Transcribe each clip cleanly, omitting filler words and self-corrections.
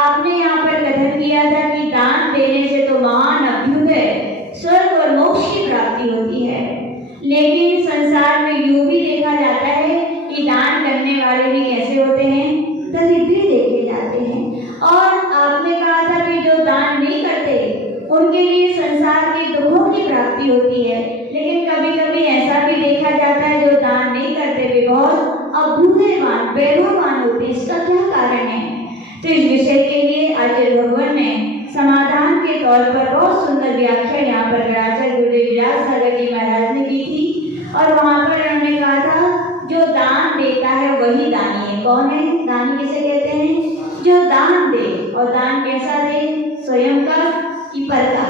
आपने यहाँ पर कथन किया था प्राप्ति होती है। लेकिन कभी कभी ऐसा भी देखा जाता है जो दान नहीं करते वे बहुत अभूदेवान वैभववान होते हैं। इसका क्या कारण है? तो इस विषय के लिए आचार्य भगवान ने समाधान के तौर पर बहुत सुंदर व्याख्या यहाँ पर गणाचार्य गुरुदेव विराज सागर जी महाराज ने की थी। और वहाँ पर उन्होंने कहा था जो दान देता है वही दानी है। कौन है दानी? किसे कहते हैं? जो दान दे। और दान कैसा दे? स्वयं का कि पर का?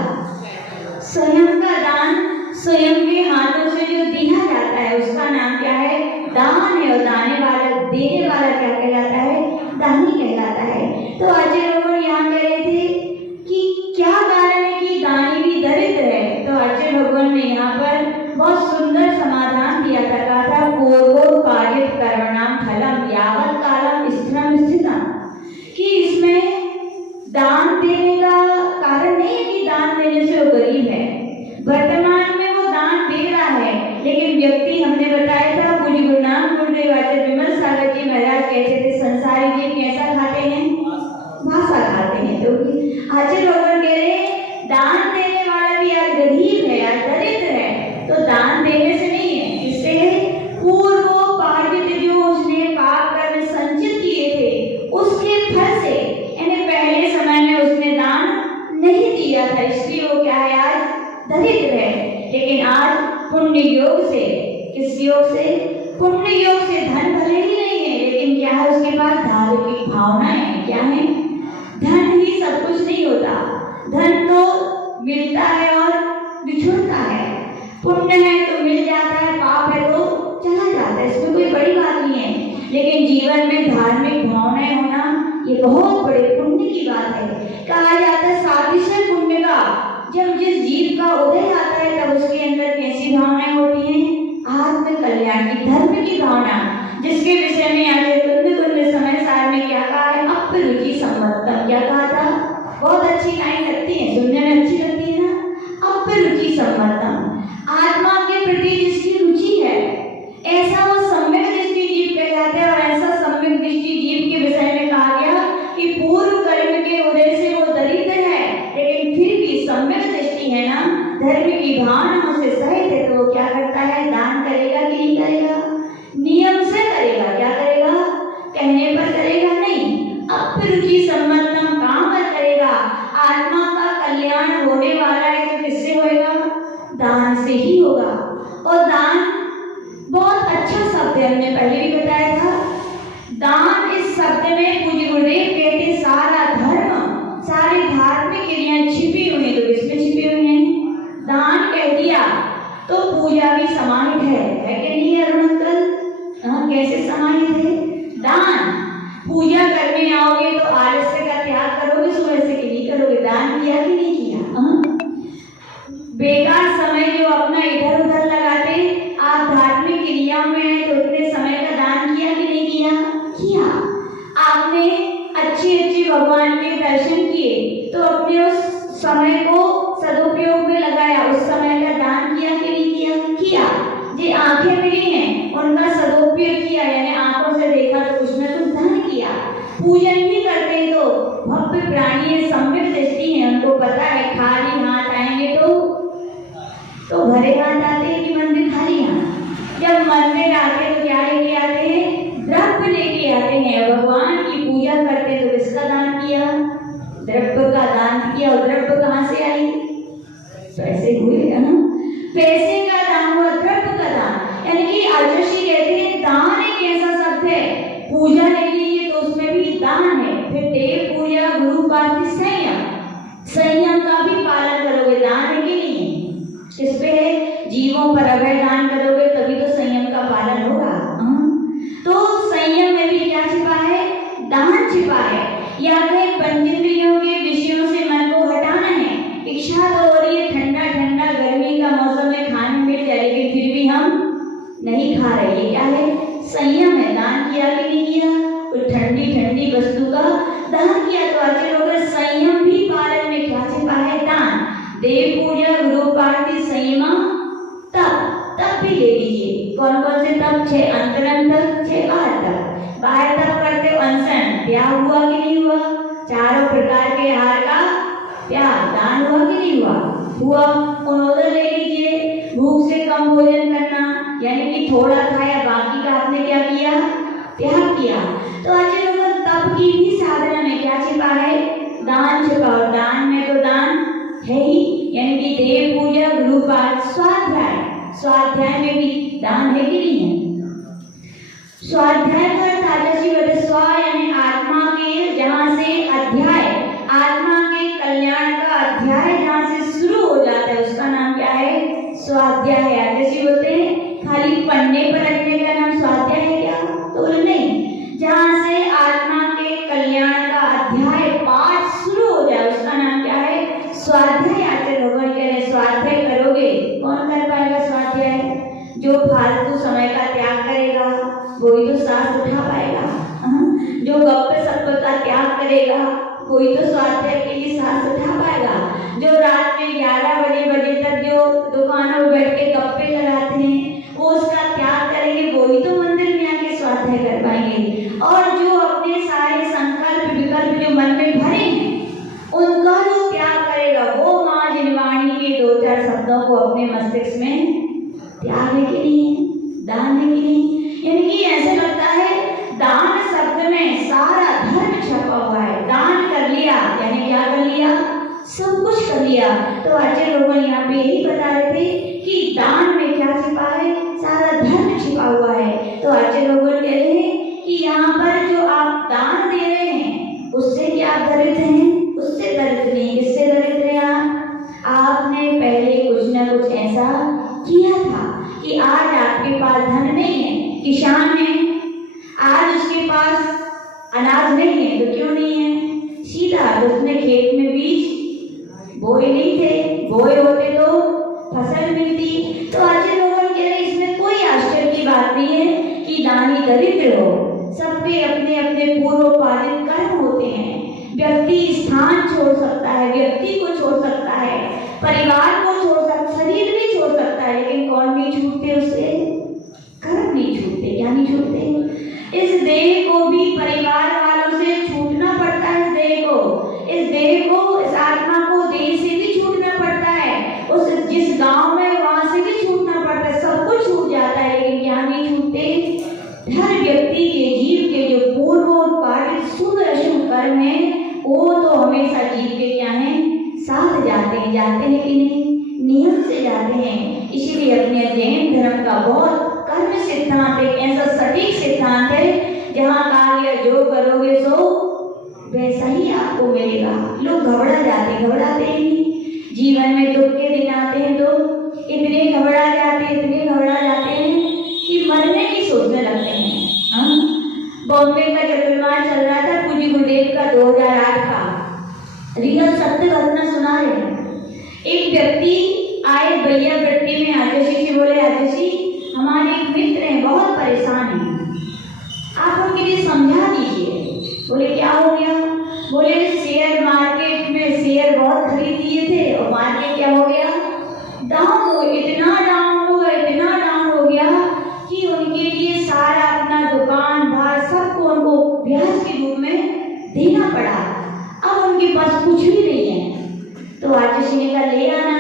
स्वयं का दान, स्वयं के हाथों से जो दिया जाता है उसका नाम क्या है? दान है। और दाने वाला, देने वाला क्या कहलाता है? दानी कहलाता है। तो आचार्य लोग यहाँ कह रहे थे कि क्या कारण है कि दानी भी दरिद्र है। तो आचार्य भगवान ने यहाँ पर बहुत सुंदर समाधान दिया था। कहा था पूर्वो कार्य कर्मणाम फलम यावत कालम स्थिरम स्थितम, कि इसमें दान देने का कारण नहीं है कि दान देने से वो गरीब है। वर्तमान में वो दान दे रहा है, लेकिन व्यक्ति, हमने बताया था पूज्य गुरु नानक गुरुदेव आचार्य विमल सागर जी महाराज कहते थे संसारी जीव कैसा खाते हैं? भाषा खाते हैं। तो आचार्य भगवान कह रहे दान देने वाला भी आज गरीब है, आज दरिद्र है। तो दान देने से नहीं है, इससे पूर्व पार्जित जो उसने पाप कर्म संचित किए थे उसके फल से, यानी पहले समय में उसने दान नहीं दिया था, इसलिए वो क्या है? आज दरिद्र है। लेकिन आज पुण्य योग से, किस योग से? पुण्य योग से धन भले ही नहीं है, लेकिन क्या है? उसके पास धार्मिक भावनाएं हैं। क्या है? धन ही सब कुछ नहीं होता। धन तो मिलता है और बिछुड़ता है। पुण्य है तो मिल जाता है, पाप है तो चला जाता है, इसमें कोई बड़ी बात नहीं है। लेकिन जीवन में धार्मिक भावनाएं होना ये बहुत बड़े पुण्य की बात है। कहा जाता है सादृश्य पुण्य का, जब जिस जीव का उदय आता है तब उसके अंदर कैसी भावनाएं होती हैं? आत्म कल्याण की, धर्म की भावना, जिसके विषय में आचार्य कुंद समय सार में क्या कहा है? अपरुचि सम्मतम। क्या कहा था? बहुत अच्छी लाइन लगती है, सुनने में अच्छी लगती है ना? अपरुचि सम्मतम, आत्मा के प्रति जिसकी रुचि है ऐसा वो सम्यक दृष्टि जीव कहलाते हैं। और ऐसा सम्यक दृष्टि जीव के विषय में कहा गया कि पूर्व कर्म के उदय से वो दरिद्र है, लेकिन फिर भी सम्यक दृष्टि है ना, धर्म की भावनाओं से सहित है, तो वो क्या करता है? दान करेगा कि नहीं करेगा? नियम से करेगा। क्या करेगा? कहने पर करेगा नहीं। अपरुचि सम्मतम, काम पर करेगा। आत्मा का कल्याण होने वाला है तो किससे होगा? दान से ही होगा। और दान बहुत अच्छा शब्द है, हमने पहले भी बताया था। दान इस शब्द में पूज्य गुरुदेव कहते सारा धर्म, सारी धार्मिक क्रियाएं छिपी हुई हैं। तो किसमें छिपी हुई हैं? दान कह दिया तो पूजा भी समाहित है कि नहीं है अरुण अंकल? कैसे समाहित है? दान, पूजा करने आओगे तो आलस्य का त्याग करोगे सुबह से कि नहीं करोगे? दान किया कि नहीं किया? बेकार समय जो अपना इधर उधर लगाते, आप धार्मिक क्रियाओं में हैं तो उतने समय का दान किया कि नहीं किया? किया। आपने अच्छी अच्छी भगवान के दर्शन किए तो अपने उस समय को सदुपयोग में लगाया, उस समय का दान किया कि नहीं किया? किया। जी आंखें मिली हैं उनका सदुपयोग किया, यानी आंखों से देखा तो कुछ न कुछ दान किया। पूजन भी करते तो भव्य प्राणी है, सम्यक दृष्टि है, उनको पता है खाली हाथ आएंगे तो भरे हाथ आते हैं कि मंदिर खाली हाथ। जब मंदिर आते तो क्या लेके आते हैं? द्रव्य लेके आते हैं। भगवान की पूजा करते तो किसका दान किया? द्रव्य का दान किया। और द्रव्य कहाँ से आई? पैसे हुए ना, पैसे का दान हुआ, द्रव्य का दान। यानी कि आचार्य जी कहते हैं दान एक ऐसा शब्द है, पूजा ले लीजिए तो उसमें भी दान है। फिर देव पूजा, गुरु पार्टी, संयम, संयम का भी पालन करोगे, दान है कि नहीं? किस पे है? जीवों पर अगर दान करोगे तभी तो संयम का पालन होगा। तो संयम में भी क्या छिपा है? दान छिपा है। या फिर पंचेंद्रियों के विषयों से मन को हटाना है। इच्छा तो हो रही है ठंडा ठंडा गर्मी का मौसम में खाने मिल जाए, लेकिन फिर भी हम नहीं खा रहे, ये क्या है? संयम है। दान किया कि नहीं किया? तो ठंडी ठंडी वस्तु का दान किया। तो आचार्य लोग संयम भी पालन में क्या छिपा है? दान। देव पूजा, गुरु पार्टी, संयम, तप भी ले लीजिए। कौन कौन से तप? 6 अंतरंग तप, 6 बाहर तप। बाहर तप करते हो अनशन, त्याग हुआ कि नहीं हुआ? चारों प्रकार के आहार का त्याग, दान हुआ कि नहीं हुआ? हुआ। उन्होंने ले लीजिए। थोड़ा खाया, बाकी का आपने क्या किया, त्याग किया। तो आचार्य लोगों तप की भी साधना में क्या छिपा है, दान छिपा। और दान में तो दान है ही, यानी कि देव पूजा, गुरु पाठ, स्वाध्याय। स्वाध्याय में भी दान है कि नहीं है। स्वाध्याय का अर्थ आचार्य बोले स्व यानी आत्मा के, जहाँ से अध्याय, आत्मा के कल्याण का अध्याय जहाँ से शुरू हो जाता है उसका नाम क्या है, स्वाध्याय है। आचार्य बोलते हैं खाली पढ़ने पर रखने का नाम स्वाध्याय है क्या, तो बोले नहीं, जहाँ से आत्मा के कल्याण का अध्याय पाठ शुरू हो जाए उसका नाम क्या है, स्वाध्याय। आचार्य भगवान कह रहे स्वाध्याय करोगे, कौन कर पाएगा स्वाध्याय, जो फालतू समय का त्याग करेगा वही तो सांस उठा पाएगा। जो गप्पे सप्पे का त्याग करेगा वही तो स्वाध्याय के लिए सांस उठा पाएगा। जो रात में 11 बजे तक जो दुकानों में बैठ के गप्पे लगाते हैं वो उसका त्याग करेंगे, वही तो मंदिर में आके स्वाध्याय कर पाएंगे। और जो अपने सारे संकल्प विकल्प जो मन में भरे हैं उनका जो त्याग करेगा वो माँ जिनवाणी के 2-4 शब्दों को अपने मस्तिष्क में त्याग है कि नहीं, दान है कि नहीं। यानी कि ऐसे लगता है दान शब्द में सारा धर्म छपा हुआ है। दान कर लिया यानी क्या कर लिया, सब कुछ कर लिया। तो आचार्य लोग यहाँ पे यही बता रहे थे कि दान में क्या छिपा है, सारा धर्म छिपा हुआ है। तो आचार्य लोग कह रहे हैं कि यहाँ पर जो आप दान दे रहे हैं उससे क्या आप दरिद्र हैं, उससे दरिद्र नहीं। किससे दरिद्र हैं आपने पहले कुछ ना कुछ ऐसा किया था कि आज आपके पास धन नहीं है, किसान है, आज उसके पास अनाज नहीं है, तो क्यों नहीं है, सीधा उसने खेत में बीज बोए नहीं थे, बोए होते तो फसल मिलती। तो आज लोगों कह रहे इसमें कोई आश्चर्य की बात नहीं है कि दानी दरिद्र हो। सबके अपने अपने पूर्वोपार्जित कर्म होते हैं। व्यक्ति स्थान छोड़ सकता है, व्यक्ति को छोड़ सकता है, परिवार को छोड़ सकता, शरीर भी छोड़ सकता है, लेकिन कौन नहीं छूटते उससे, कर्म नहीं छूटते। क्या नहीं छूटते, इस देह को भी परिवार वालों से छूटना पड़ता है। इस देह को इस आत्मा को देह से भी छूटना पड़ता है, उस जिस गांव में वहां से भी छूटना पड़ता है, सब कुछ छूट जाता है, लेकिन क्या नहीं छूटते, हर व्यक्ति के जीव के जो पूर्वोत्पादित शुभ अशुभ कर्म है वो तो हमेशा जीव के क्या है, साथ जाते हैं कि नहीं, नियम से जाते हैं। इसीलिए अपने जैन धर्म का बहुत कर्म सिद्धांत एक ऐसा सटीक सिद्धांत है जहाँ कहा गया जो करोगे सो वैसा ही आपको मिलेगा। लोग घबराते नहीं, जीवन में दुख के दिन आते हैं तो इतने घबरा जाते हैं कि मरने की सोचने लगते हैं। बॉम्बे का चतुर्मास चल रहा था पूजी गुरुदेव का 2008 का, रियल सत्य घटना सुना है। एक व्यक्ति आए भैया वृत्ति में आचार्य से बोले, आचार्य हमारे एक मित्र हैं बहुत परेशान हैं, आप उनके लिए समझा दीजिए। बोले क्या हो गया, बोले शेयर मार्केट में शेयर बहुत खरीद लिए थे और मार्केट क्या हो गया, डाउन हो, इतना डाउन हो गया कि उनके लिए सारा अपना दुकान भार सबको उनको ब्याज के रूप में देना पड़ा। अब उनके पास कुछ भी नहीं है। तो आचार्य ने कहा ले आना।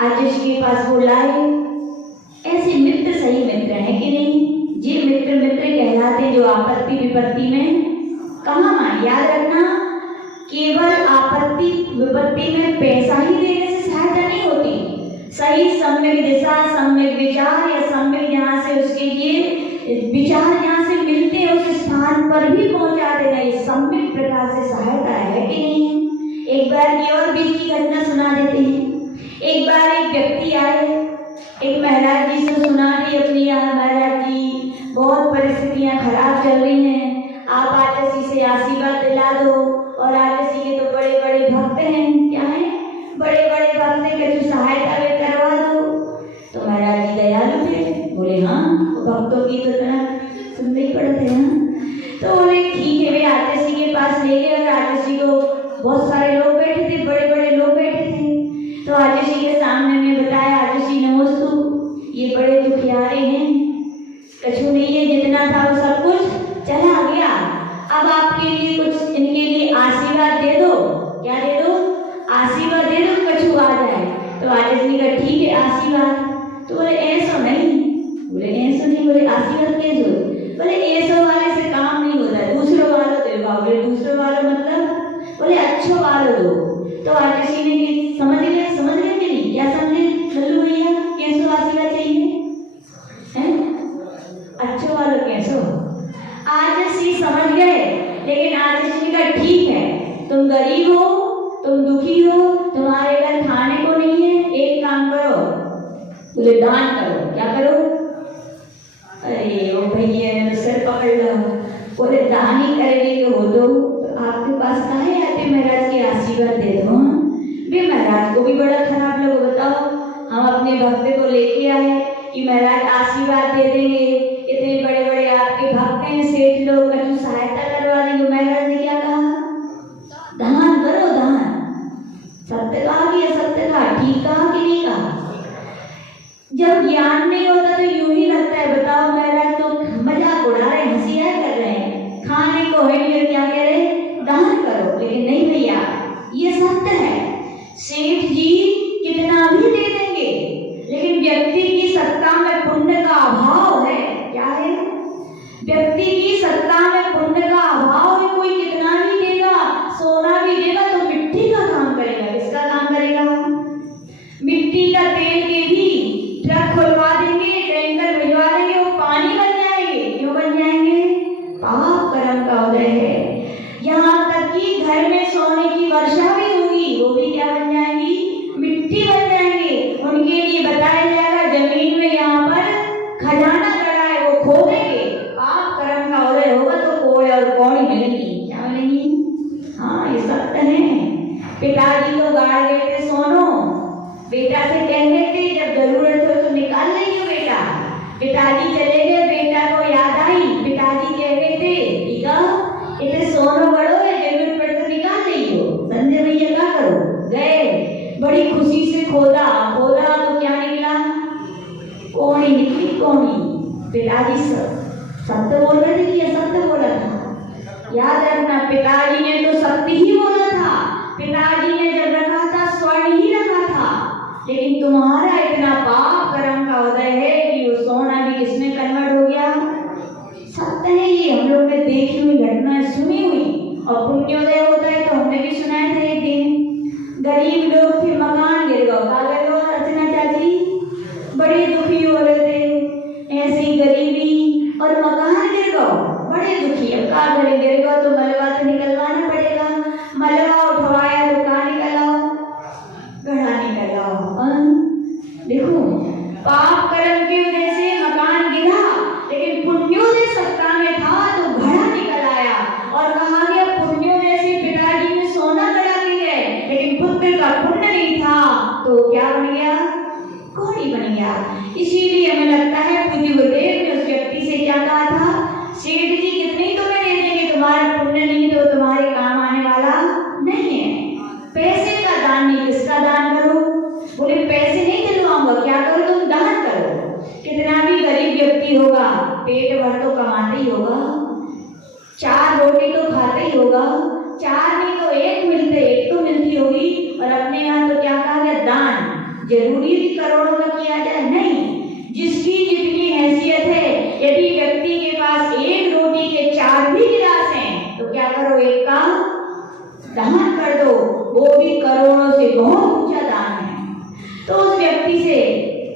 आचार्य के पास वो लाए। ऐसे मित्र सही मित्र है कि नहीं, ये मित्र कहलाते हैं जो आपत्ति विपत्ति में कहाँ मान। याद रखना केवल आपत्ति विपत्ति में पैसा ही देने से सहायता नहीं होती, सही सम्यक दिशा, सम्यक विचार या सम्यक जहाँ से उसके लिए विचार जहाँ से मिलते हैं उस स्थान पर भी पहुँचा देना, ये सम्यक प्रकार से सहायता है कि नहीं। एक बार की और बीच की घटना सुना देते हैं। एक बार एक व्यक्ति आए, एक महाराज जी से सुना दी अपनी, यार महाराज जी बहुत परिस्थितियाँ खराब चल रही हैं, आप आचार्य से आशीर्वाद दिला दो। और आचार्य के तो बड़े बड़े भक्त हैं, क्या है बड़े बड़े भक्त हैं, कुछ सहायता वे करवा दो। तो महाराज जी दयालु थे, बोले हाँ भक्तों की तो तरह सुनने ही पड़ते हैं। तो बोले ठीक है, वे आचार्य के पास ले गए और आचार्य को बहुत सारे लोग बैठे थे, बड़े बड़े लोग बैठे थे। तो आचार्य के सामने में बताया, आचार्य नमोस्तु, ये बड़े दुखियारे हैं, कछु नहीं है, जितना था वो सब कुछ चला गया, अब आपके लिए कुछ इनके लिए आशीर्वाद दे दो। क्या दे दो, आशीर्वाद दे दो, कछु आ जाए। तो आचार्य ने कहा ठीक है आशीर्वाद। तो बोले ऐसा नहीं, बोले ऐसा नहीं कर दो। तो आरटीसी ने ये समझ गए कि नहीं? क्या समझे लल्लू भैया? कैसो आशीर्वाद चाहिए हैं? अच्छो वालों कैसो? आरटीसी समझ गए, लेकिन आरटीसी ने कहा ठीक है, तुम गरीब हो, तुम दुखी हो, तुम्हारे घर खाने को नहीं है, एक काम करो, बोले दान करो। क्या करो? अरे ओ भैया ने तो सर पकड़ लो, बोले दान ही करेंगे हो तो आपके पास काहे आते महाराज के आशीर्वाद दे दो। वे महाराज को भी बड़ा खराब लगा, बताओ हम अपने भक्त को लेके आए कि महाराज आशीर्वाद दे देंगे, इतने बड़े बड़े आपके भक्त हैं, सेठ लोग, कछु सहायता करवा देंगे। महाराज ने क्या कहा? दान करो दान। सत्य कहा कि असत्य कहा? ठीक कहा कि नहीं कहा? जब ज्ञान नहीं होता तो यूं ही लगता है, बताओ महाराज तो मजाक उड़ा रहे, हंसियां कर रहे हैं, खाने को है नहीं, क्या कह रहे? दान करो। लेकिन नहीं भैया, ये सत्य है। सेठ जी कितना भी दे देंगे, लेकिन व्यक्ति की सत्ता में पुण्य का अभाव है। क्या है? व्यक्ति की सत्ता में पुण्य का अभाव है। कोई कितना भी देगा, सोना भी देगा तो मिट्टी का काम करेगा। किसका काम करेगा? मिट्टी का तेल के भी ट्रक खुलवा देंगे, टैंकर भिजवा देंगे, वो पानी बन जाएंगे। क्यों बन जाएंगे? पाप कर्म का उदय है। यहाँ तक कि घर में सोने की वर्षा भी होगी, वो भी क्या बन जाएंगी? मिट्टी बन जाएंगे। उनके लिए बताया जाएगा जमीन में यहाँ पर खजाना पड़ा है, वो खोदेंगे। पाप कर्म का उदय होगा तो कोड़ और कौड़ी मिलेगी। क्या मिलेगी? हाँ, ये सत्य है। पिताजी तो गाड़ गए थे सोनो, बेटा से कहने थे जब जरूरत हो तो निकाल लेंगे बेटा। पिताजी चले गए, बेटा को याद आई, पिताजी कह रहे थे ठीक है, इतने सोनो बड़ो है, जरूरत पड़े तो निकाल लियो। संजय भैया क्या करो? गए, बड़ी खुशी से खोदा तो क्या निकला? कोणी निकली, कोणी। पिताजी सत्य बोल रहे थे कि असत्य बोला था? याद रखना, पिताजी ने तो सत्य ही बोला था। पिताजी ने जब रखा था स्वर्ण ही रखा था, लेकिन तुम्हारा इतना पाप कर्म का उदय है कि वो सोना भी किसमें कन्वर्ट हो गया? सत्य है ये, हम लोग ने देखी हुई घटना सुनी हुई। और पुण्योदय होता है तो हमने भी सुनाया था। एक दिन गरीब लोग थे, मकान गिर गया। कहा गए अर्चना चाची बड़े दुखी हो रहे थे, ऐसी गरीबी और मकान गिर गया, बड़े दुखी। अब क्या करें? गिर गया तो मलबा तो निकलवाना पड़ेगा। मलबा उठवाया तो कहाँ निकला? गढ़ा निकला। देखो, पाप कर्म की वजह से मकान गिरा, लेकिन पुण्योदय सत्ता में था तो घड़ा निकल आया। और कहा गया पुण्योदय से पिताजी ने सोना गड़ा दिया, लेकिन पुत्र का पुण्य नहीं था तो क्या बन गया? कोड़ी बन गया। इसीलिए हमें लगता है पूज्य गुरुदेव ने उस व्यक्ति से क्या कहा था? सेठ जी कितने तुम्हें दे देंगे, तुम्हारा पुण्य नहीं तो तुम्हारे काम आने वाला नहीं है। पैसे का दान नहीं, किसका दान करो? बोले पैसे नहीं दिलवाऊंगा, क्या करो? तुम दान करो। कितना भी गरीब व्यक्ति होगा, पेट भर तो कमाते ही होगा, 4 रोटी तो खाते ही होगा, 4 नहीं तो 1 मिलते, 1 तो मिलती होगी। और अपने यहाँ तो क्या कहा गया? दान। जरूरी भी करोड़ों का किया जाए नहीं, जिसकी जितनी हैसियत है। यदि व्यक्ति के पास 1 रोटी के 4 भी गिलास हैं तो क्या करो? 1 का दान कर दो, वो भी करोड़ों से बहुत ऊंचा दान है। तो उस व्यक्ति से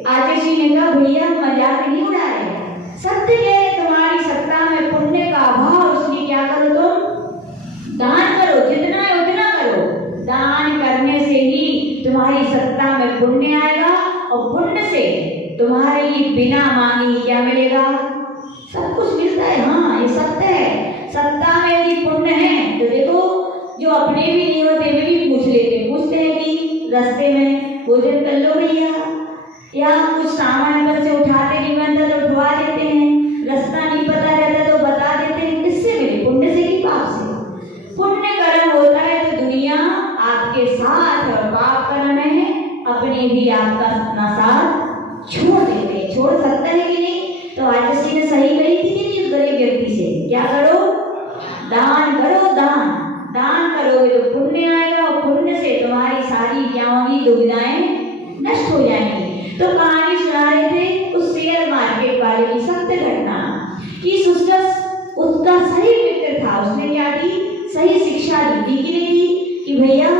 आचार्य ने कहा भैया मजाक नहीं उड़ा रहे, सत्य है तुम्हारी सत्ता में पुण्य का अभाव, इसलिए क्या करो? तुम दान करो, जितना है उतना करो। दान करने से ही तुम्हारी सत्ता में पुण्य आएगा, और पुण्य से तुम्हारे लिए बिना मांगे क्या मिलेगा? सब कुछ मिलता है। हाँ, ये सत्य है। सत्ता में यदि पुण्य है तो देखो, जो अपने भी नहीं होते वे भी पूछते हैं कि रास्ते में भोजन कर लो भैया, या कुछ सामान पर से उठाते नहीं बनता तो उठवा देते हैं, रास्ता नहीं पता रहता तो बता देते हैं। किससे मिले? पुण्य से कि पाप से? पुण्य कर्म होता है तो दुनिया आपके साथ, और पाप कर्म है अपने भी आपका अपना साथ छोड़ देते। छोड़ सकता है कि नहीं? तो आचार्य ने सही कही थी कि नहीं? उस गरीब व्यक्ति से क्या करो? दान करो। दान करोगे तो पुण्य आएगा, और पुण्य से तुम्हारी सारी क्या होगी? दुविधाएं नष्ट हो जाएंगी। तो कहानी सुना रहे थे उस शेयर मार्केट वाले की सत्य घटना कि उसका सही मित्र था, उसने क्या दी? सही शिक्षा दी कि नहीं दी? कि भैया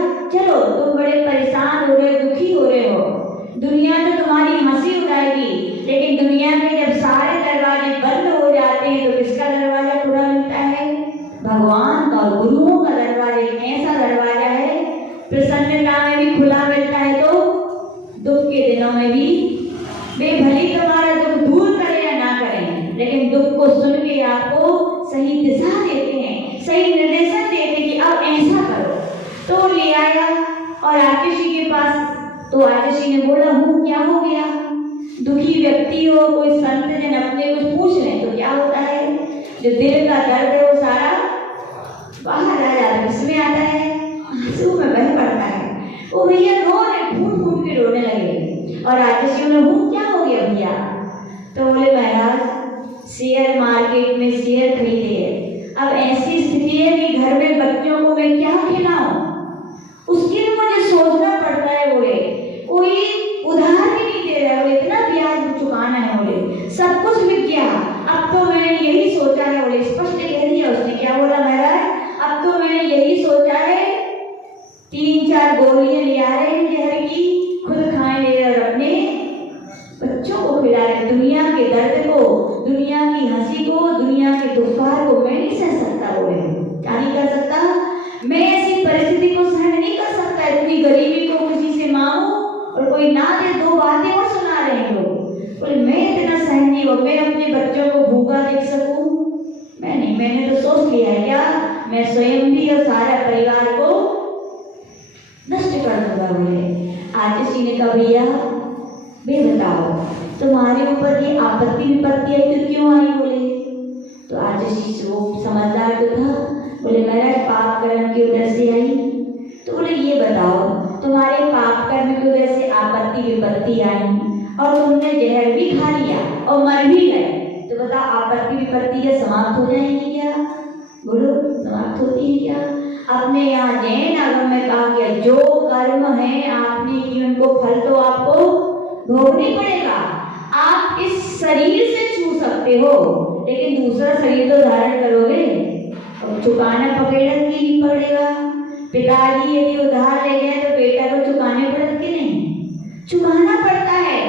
में भी खुला मिलता है तो दुख के दिनों में भी वे भली तुम्हारा दुख दूर करें या ना करें, लेकिन दुख को सुन के आपको सही दिशा देते हैं, सही निर्देशन देते हैं कि अब ऐसा करो। तो ले आया और आतिश जी के पास। तो आतिश जी ने बोला, हूँ क्या हो गया? दुखी व्यक्ति हो, कोई संत जन अपने कुछ पूछ रहे तो क्या होता है, जो दिल का दर्द है वो सारा बाहर आ जाता है, इसमें आता है, आंसू में बह पड़ता है। वो भैया रो रहे, फूट फूट के रोने लगे। और आतिश जी ने, हूँ क्या हो गया भैया? तो बोले, महाराज शेयर मार्केट में शेयर खरीदे है, अब ऐसी स्थिति है कि घर में बच्चों को मैं क्या खिलाऊं, उसके लिए मुझे सोचना पड़ता है। बोले कोई उधार भी नहीं दे रहा है, बोले इतना ब्याज चुकाना है, बोले सब कुछ बिक गया, अब तो मैंने यही सोचा है। बोले स्पष्ट कह दिया उसने। क्या बोला महाराज? अब तो मैंने यही सोचा है, 3-4 गोलियां ले आ रहे हैं जहर की, खुद खाएंगे और अपने बच्चों को खिला रहे। दुनिया के दर्द को, दुनिया की हंसी को, दुनिया के दुखार को मैं नहीं सह सकता। बोले क्या नहीं कर सकता? मैं ऐसी परिस्थिति को सहन नहीं कर सकता, इतनी गरीबी को किसी से मांगू और कोई ना दे, 2 बातें और सुना रहे हैं लोग। बोले मैं इतना सहन नहीं हो, मैं अपने बच्चों को भूखा देख सकूं? मैं नहीं, मैंने तो सोच लिया है क्या, मैं स्वयं भी और सारा परिवार को नष्ट कर दूंगा। बोले आतिश जी ने कहा, भैया वे बताओ तुम्हारे ऊपर ये आपत्ति विपत्ति आई तो क्यों आई? बोले तो आतिश जी वो समझदार तो था। बोले महाराज पाप कर्म की वजह से आई। तो बोले ये बताओ तुम्हारे पाप कर्म की वजह से आपत्ति विपत्ति आई और तुमने जहर भी खा लिया और मर भी गए, तो बता आपत्ति विपत्ति ये समाप्त हो जाएंगी क्या? बोलो समाप्त होती है क्या? अपने यहाँ जैन आगम में कहा गया, जो कर्म है आपने की उनको फल तो आपको भोगना पड़ेगा। आप इस शरीर से छू सकते हो, लेकिन दूसरा शरीर तो धारण करोगे और चुकाना पकड़ना नहीं पड़ेगा। पिताजी यदि उधार ले गए तो बेटा को चुकाने पड़ते कि नहीं? चुकाना पड़ता है।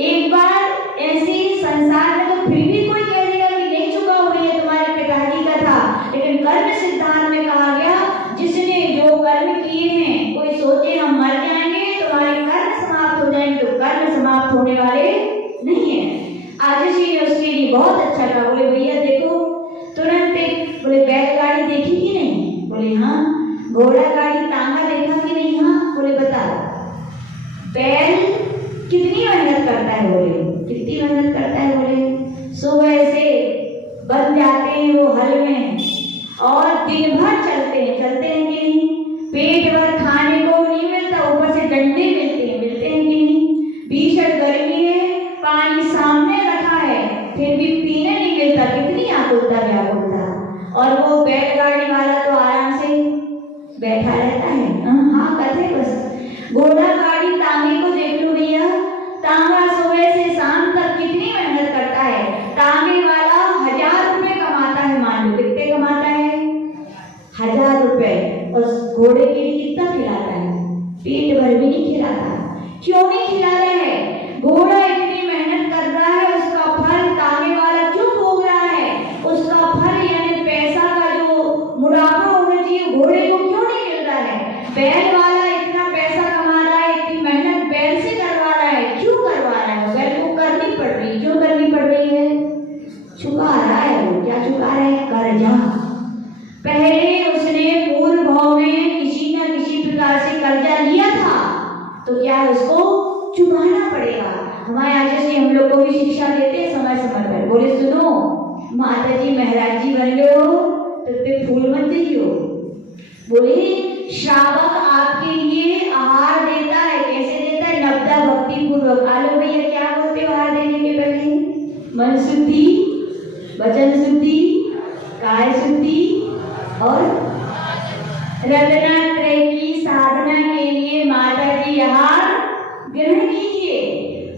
एक बार ऐसे संसार में तो फिर भी कोई कह देगा कि नहीं चुका हो, ये तुम्हारे पिताजी का था, लेकिन कर्म सिद्धांत में कहा गया जिसने जो कर्म किए हैं, कोई सोचे हम मर जाएंगे तुम्हारे कर्म समाप्त हो जाएंगे, तो कर्म समाप्त होने वाले नहीं है। आतिश जी ने उसके लिए बहुत अच्छा कहा। बोले भैया देखो तुरंत एक, बोले बैलगाड़ी देखी कि नहीं? बोले हाँ। घोड़ा गाड़ी तांगा देखा कि नहीं? हाँ। बोले बता बैल कितनी मेहनत करता है? बोले कितनी मेहनत करता है? बोले सुबह से बन जाते हैं वो हल में और दिन भर चलते हैं कि नहीं? पेट भर खाने को नहीं मिलता, ऊपर से डंडे मिलते हैं कि नहीं? भीषण गर्मी है, पानी सामने रखा है, फिर भी पीने नहीं मिलता, कितनी आकुलता व्याकुलता। और वो बैलगाड़ी वाला तो आराम से बैठा रहता है। हाँ कथे बस। घोड़ा गाड़ी तांगे को देख लो भैया, तांगा सुबह से शाम तक कितनी मेहनत करता है। तांगे वाला 1000 रुपए कमाता है, मान लो कितने कमाता है? 1000 रुपए। और घोड़े के लिए कितना खिलाता है? पेट भर भी नहीं खिलाता। क्यों नहीं खिला रहा है? घोड़ा इतनी मेहनत कर रहा है, उसका फल तांगे वाला क्यों भोग रहा है? उसका फल यानी पैसा का जो मुनाफा होना चाहिए घोड़े को क्यों नहीं मिल रहा है? बैल वाला इतना पैसा कमा रहा है, इतनी मेहनत बैल से करवा रहा है, क्यों करवा रहा है? बैल को करनी पड़ रही, क्यों करनी पड़ रही है? चुका रहा है वो। क्या चुका रहा है? कर्जा। पहले उसने पूर्व भाव में किसी न किसी प्रकार से कर्जा लिया था, तो क्या उसको चुकाना पड़ेगा। हमारे आचार्य जी हम लोग को भी शिक्षा देते हैं समय समय पर। बोले सुनो माता जी महाराज जी बन लो तो पे फूल मत दियो। बोले श्रावक आपके लिए आहार देता है, कैसे देता है? नवदा भक्ति पूर्वक। आलो भैया क्या बोलते हो आहार देने के पहले? मन शुद्धि, वचन शुद्धि, काय शुद्धि और रत्नात्रय की साधना के लिए माता जी आहार ग्रहण कीजिए।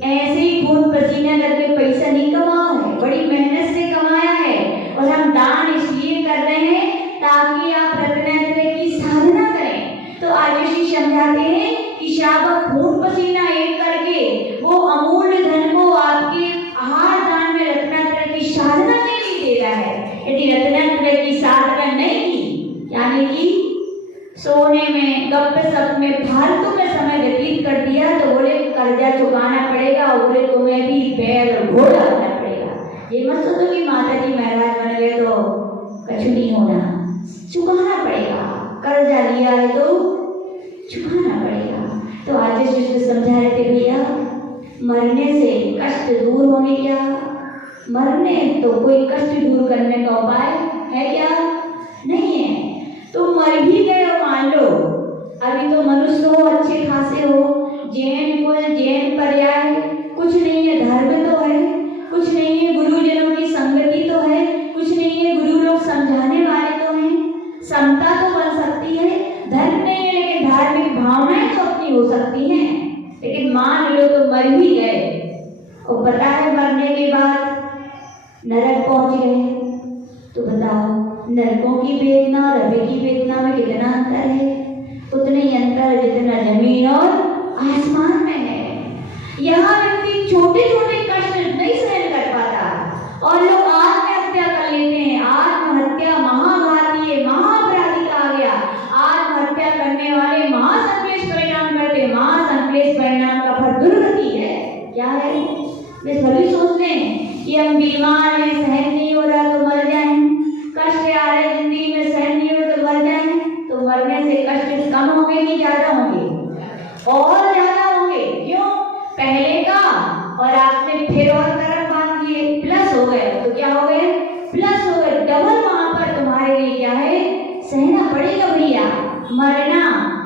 ऐसे ही खून पसीना करके पैसा नहीं कमाओ है, बड़ी मेहनत से कमाया है। और हम दान इसलिए कर रहे हैं ताकि आप रत्नात्रय की साधना करें। तो आचार्य जी समझाते हैं कि श्रावक खून पसीना एक करके वो अमूल्य धन को आपके आहार दान में रत्नात्रय की साधना के लिए दे रहा है। यदि रत्नात्रय की साधना नहीं की, यानी कि सोने में, गप्पे सप में, फालतू में कर्जा चुकाना पड़ेगा, उधर तुम्हें भी बैल और घोड़ा होना पड़ेगा। ये मत सोचो कि माता जी महाराज बन गए तो कुछ नहीं होना, चुकाना पड़ेगा। कर्जा लिया है तो चुकाना पड़ेगा। तो आज शिष्य समझा रहे थे, भैया मरने से कष्ट दूर होने क्या, मरने तो कोई कष्ट दूर करने का उपाय है क्या? नहीं है। तो मर भी गए हो, मान लो अभी तो मनुष्य हो, अच्छे खासे हो, जैन कुल जैन पर्याय कुछ नहीं है, धर्म तो है, कुछ नहीं है, गुरुजनों की संगति तो है, कुछ नहीं है, गुरु लोग समझाने वाले तो हैं, समता तो बन सकती है, धर्म नहीं है लेकिन धार्मिक भावनाएं तो अपनी हो सकती हैं। लेकिन मान लो तो मर भी गए और पता है मरने के बाद नरक पहुंच गए, तो बताओ नरकों की वेदना और अभी की वेदना में कितना अंतर है? उतना ही अंतर जितना जमीन और आसमान में है। यहाँ व्यक्ति छोटे छोटे कष्ट नहीं सहन कर पाता और लोग आत्महत्या कर लेते हैं। आत्महत्या महाघाती है, महाअपराधी कहा गया। आत्महत्या करने वाले महासंक्लेश परिणाम करते, महासंक्लेश परिणाम का फल दुर्गति है। क्या है? वे सभी सोचते हैं कि हम बीमार हैं, सहन नहीं हो रहा तो मर जाएं, कष्ट आ रहे जिंदगी में सहन नहीं हो तो मर जाएं। तो मरने से कष्ट कम होंगे कि ज्यादा होंगे? और ज्यादा होंगे। क्यों? पहले का और आपने फिर और तरफ बांध दिए, प्लस हो गए। तो क्या हो गए? प्लस हो गए, डबल। वहां पर तुम्हारे लिए क्या है? सहना पड़ेगा भैया। मरना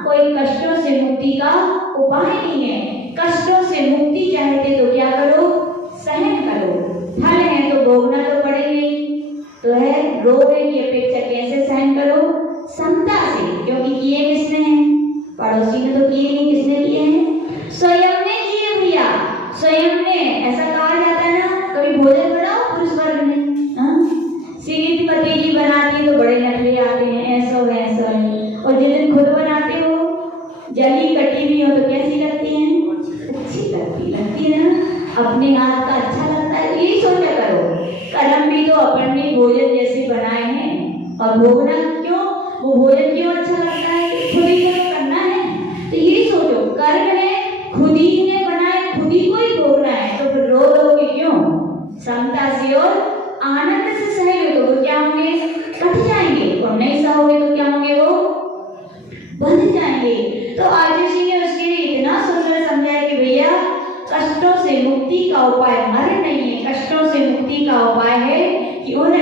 कोई कष्टों से मुक्ति का उपाय नहीं है। कष्टों से मुक्ति चाहते तो क्या करो? सहन करो। फल है तो भोगना तो पड़ेगा। तो है रोगे की अपेक्षा कैसे सहन करो? समता से, क्योंकि किए किसने हैं? पड़ोसी ने तो किए नहीं, किसने किए हैं? स्वयं ने किए भैया, स्वयं ने। ऐसा कहा जाता है ना, कभी भोजन बनाओ पुरुष वर्ग ने, श्रीमती जी बनाती तो बड़े नखरे आते हैं, ऐसा है ऐसा है। और जिस दिन खुद बनाते हो, जली कटी हुई हो तो कैसी लगती है? अच्छी लगती है ना। अपने हाथ का अच्छा लगता है तो यही सोचा करो, कर्म भी तो अपने भोजन जैसे बनाए हैं। और भोगना क्यों? वो भोजन क्यों अच्छा लगता है? खुद ही तो करना है। तो यही सोचो, कर्म है खुद ही ने बनाए, खुद ही को ही भोगना है। तो फिर रो दोगे क्यों? समता से और आनंद से सहेलो तो वो क्या होंगे? कट जाएंगे। और नहीं सहोगे तो क्या होंगे? वो बंध जाएंगे। तो आचार्य जी ने उसके लिए इतना सुंदर समझाया कि भैया कष्टों से मुक्ति का उपाय मर नहीं है। कष्टों से मुक्ति का उपाय है कि उन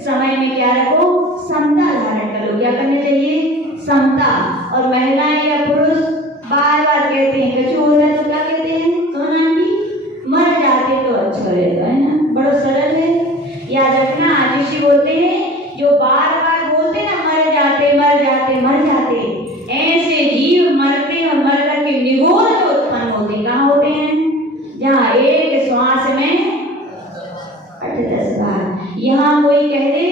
समय में क्या रखो? समता धारण करो। क्या करना चाहिए? समता। और महिलाएं या पुरुष बार बार कहते हैं, कछु होता है तो क्या कहते हैं? सोना भी मर जाते तो अच्छा रहता है ना, बड़ा सरल है। याद रखना, आदिशी बोलते हैं जो बार बार बोलते ना मर जाते मर जाते मर जाते, ऐसे जीव मरते और मर करके निगोर जो उत्पन्न होते कहाँ होते हैं? जहाँ एक श्वास में 8-10 बार। यहाँ कोई कह दे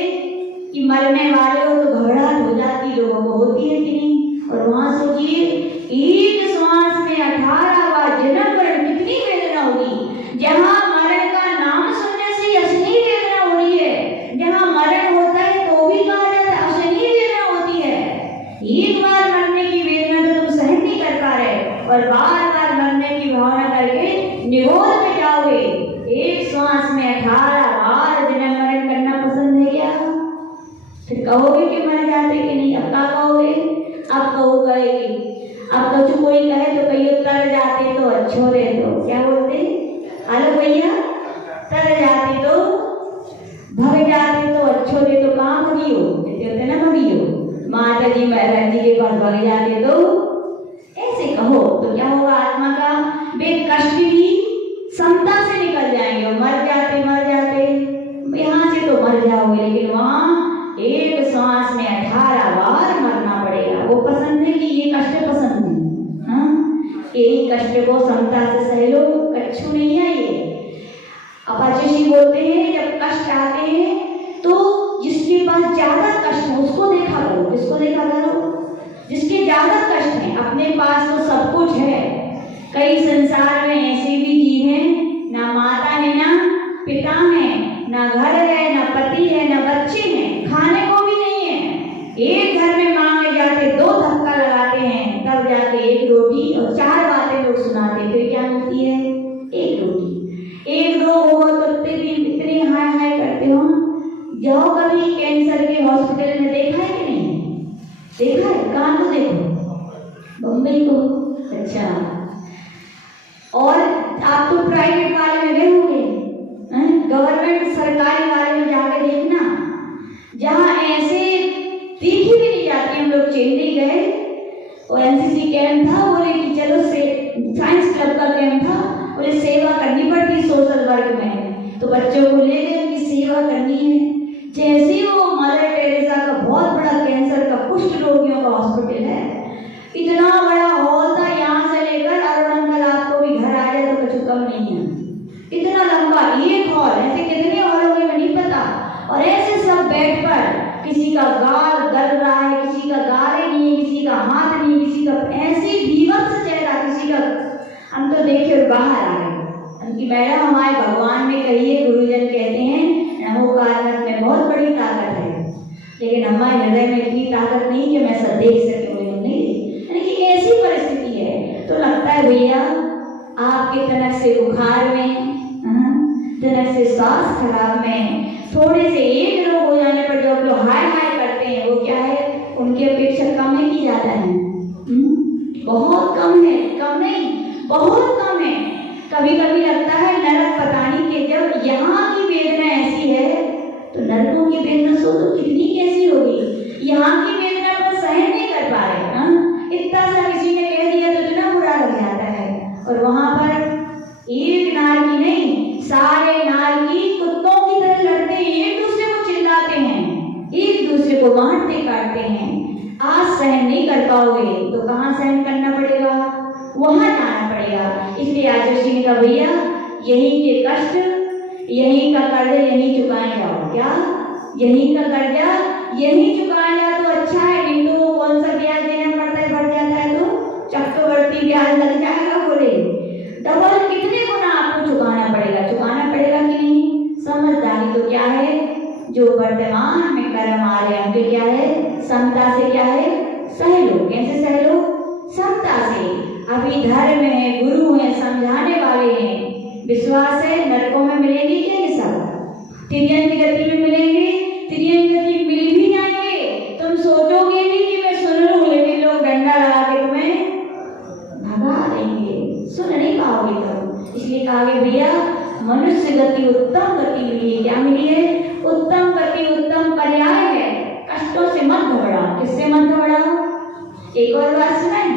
कि मरने वाले हो तो घबराहट हो जाती, लोगों को होती है कि नहीं? और वहां सोचिए एक श्वास में 18 बार जन्म मरण, कितनी वेदना होगी। जहाँ मरण का नाम सुनने से असली वेदना हो रही है, जहाँ मरण होता है तो भी कहा जाता है असली वेदना होती है। एक बार मरने की वेदना तो तुम सहन नहीं कर पा रहे और बार बार मरने की भावना करके निगोर में जाओगे। एक श्वास में 18 बार जन्म मरण करना पसंद है क्या? फिर कहोगे कि मर जाते कि नहीं? अब क्या कहोगे? अब कहोगे कि अब कछु कोई कहे तो कहियो तर जाते तो अच्छो रहे। तो क्या बोलते? हेलो भैया, तर जाते तो भग जाते तो अच्छो रहे। तो कहाँ भगियो? कहते होते ना भगियो, माता जी महाराज जी के पास भग जाते तो ऐसे कहो। तो क्या होगा? आत्मा का वे कष्ट भी समता से निकल जाएंगे। और मर जाते यहाँ से तो मर जाओगे, लेकिन वहाँ एक श्वास में 18 बार मरना पड़ेगा। वो पसंद है कि ये कष्ट पसंद है? हाँ, यही कष्ट को समता से सह लो, कछु नहीं है ये। अपाची बोलते हैं जब कष्ट आते हैं तो जिसके पास ज्यादा कष्ट है उसको देखा करो। जिसको देखा करो? जिसके ज्यादा कष्ट है। अपने पास तो सब कुछ है। कई संसार में ऐसे भी जीव हैं, ना माता है ना पिता है, ना घर है ना पति है ना बच्चे हैं, खाने को भी नहीं है। एक घर में मांगे जाते 2 धक्का लगाते हैं, तब जाके 1 रोटी और 4 बातें लोग सुनाते। फिर क्या मिलती है भैया, आपके तनक से बुखार में, तनक से सांस खराब में, थोड़े से एक रोग हो जाने पर जो आप लोग हाय हाय करते हैं, वो क्या है? उनकी अपेक्षा कम है कि ज्यादा है? बहुत कम है, कम नहीं, बहुत कम है। कभी कभी लगता है नरक पता नहीं कि जब यहाँ की वेदना ऐसी है तो नरकों की वेदना सोचो कितनी कैसी होगी। यहाँ की वेदना को सहन नहीं कर पा रहे, इतना सा किसी ने कह दिया तो इतना बुरा लग जाता है। और वहां पर एक नार की नहीं, सारे नार की कुत्तों की तरह लड़ते हैं, एक दूसरे को चिल्लाते हैं, एक दूसरे को बांटते काटते हैं। आज सहन नहीं कर पाओगे तो कहाँ सहन करना पड़ेगा? वहां जाना पड़ेगा। इसलिए आचार्य ने कहा भैया यहीं के कष्ट, यहीं का कर्ज यहीं चुकाए जाओ। क्या? यहीं का कर्जा यहीं चुकाया जाए तो अच्छा है, नहीं तो कौन सा ब्याज देना पड़ता है, बढ़ जाता है तो चक्रवर्ती ब्याज लग जाएगा। बोले डबल कितने गुना आपको चुकाना पड़ेगा, चुकाना पड़ेगा कि नहीं? समझदारी तो क्या है? जो वर्तमान में कर्म आ रहे हैं उनके क्या है? समता से क्या है? सहलो। कैसे सहलो? समता से। अभी धर्म है, गुरु है, समझाने वाले हैं, विश्वास है नरकों में मिलेंगे क्या? ये सब तिर्यन की गति में मिलेंगे, तिर्यन की गति मिल भी जाएंगे। तुम सोचोगे नहीं कि मैं सुन लूं, लेकिन लोग डंडा लगा के तुम्हें भगा देंगे, सुन नहीं पाओगे तुम। इसलिए कहा गया भैया मनुष्य गति उत्तम गति मिली है। क्या मिली है? उत्तम गति, उत्तम पर्याय है। कष्टों से मत घबराओ। किससे मत घबराओ? एक और बात सुनाई,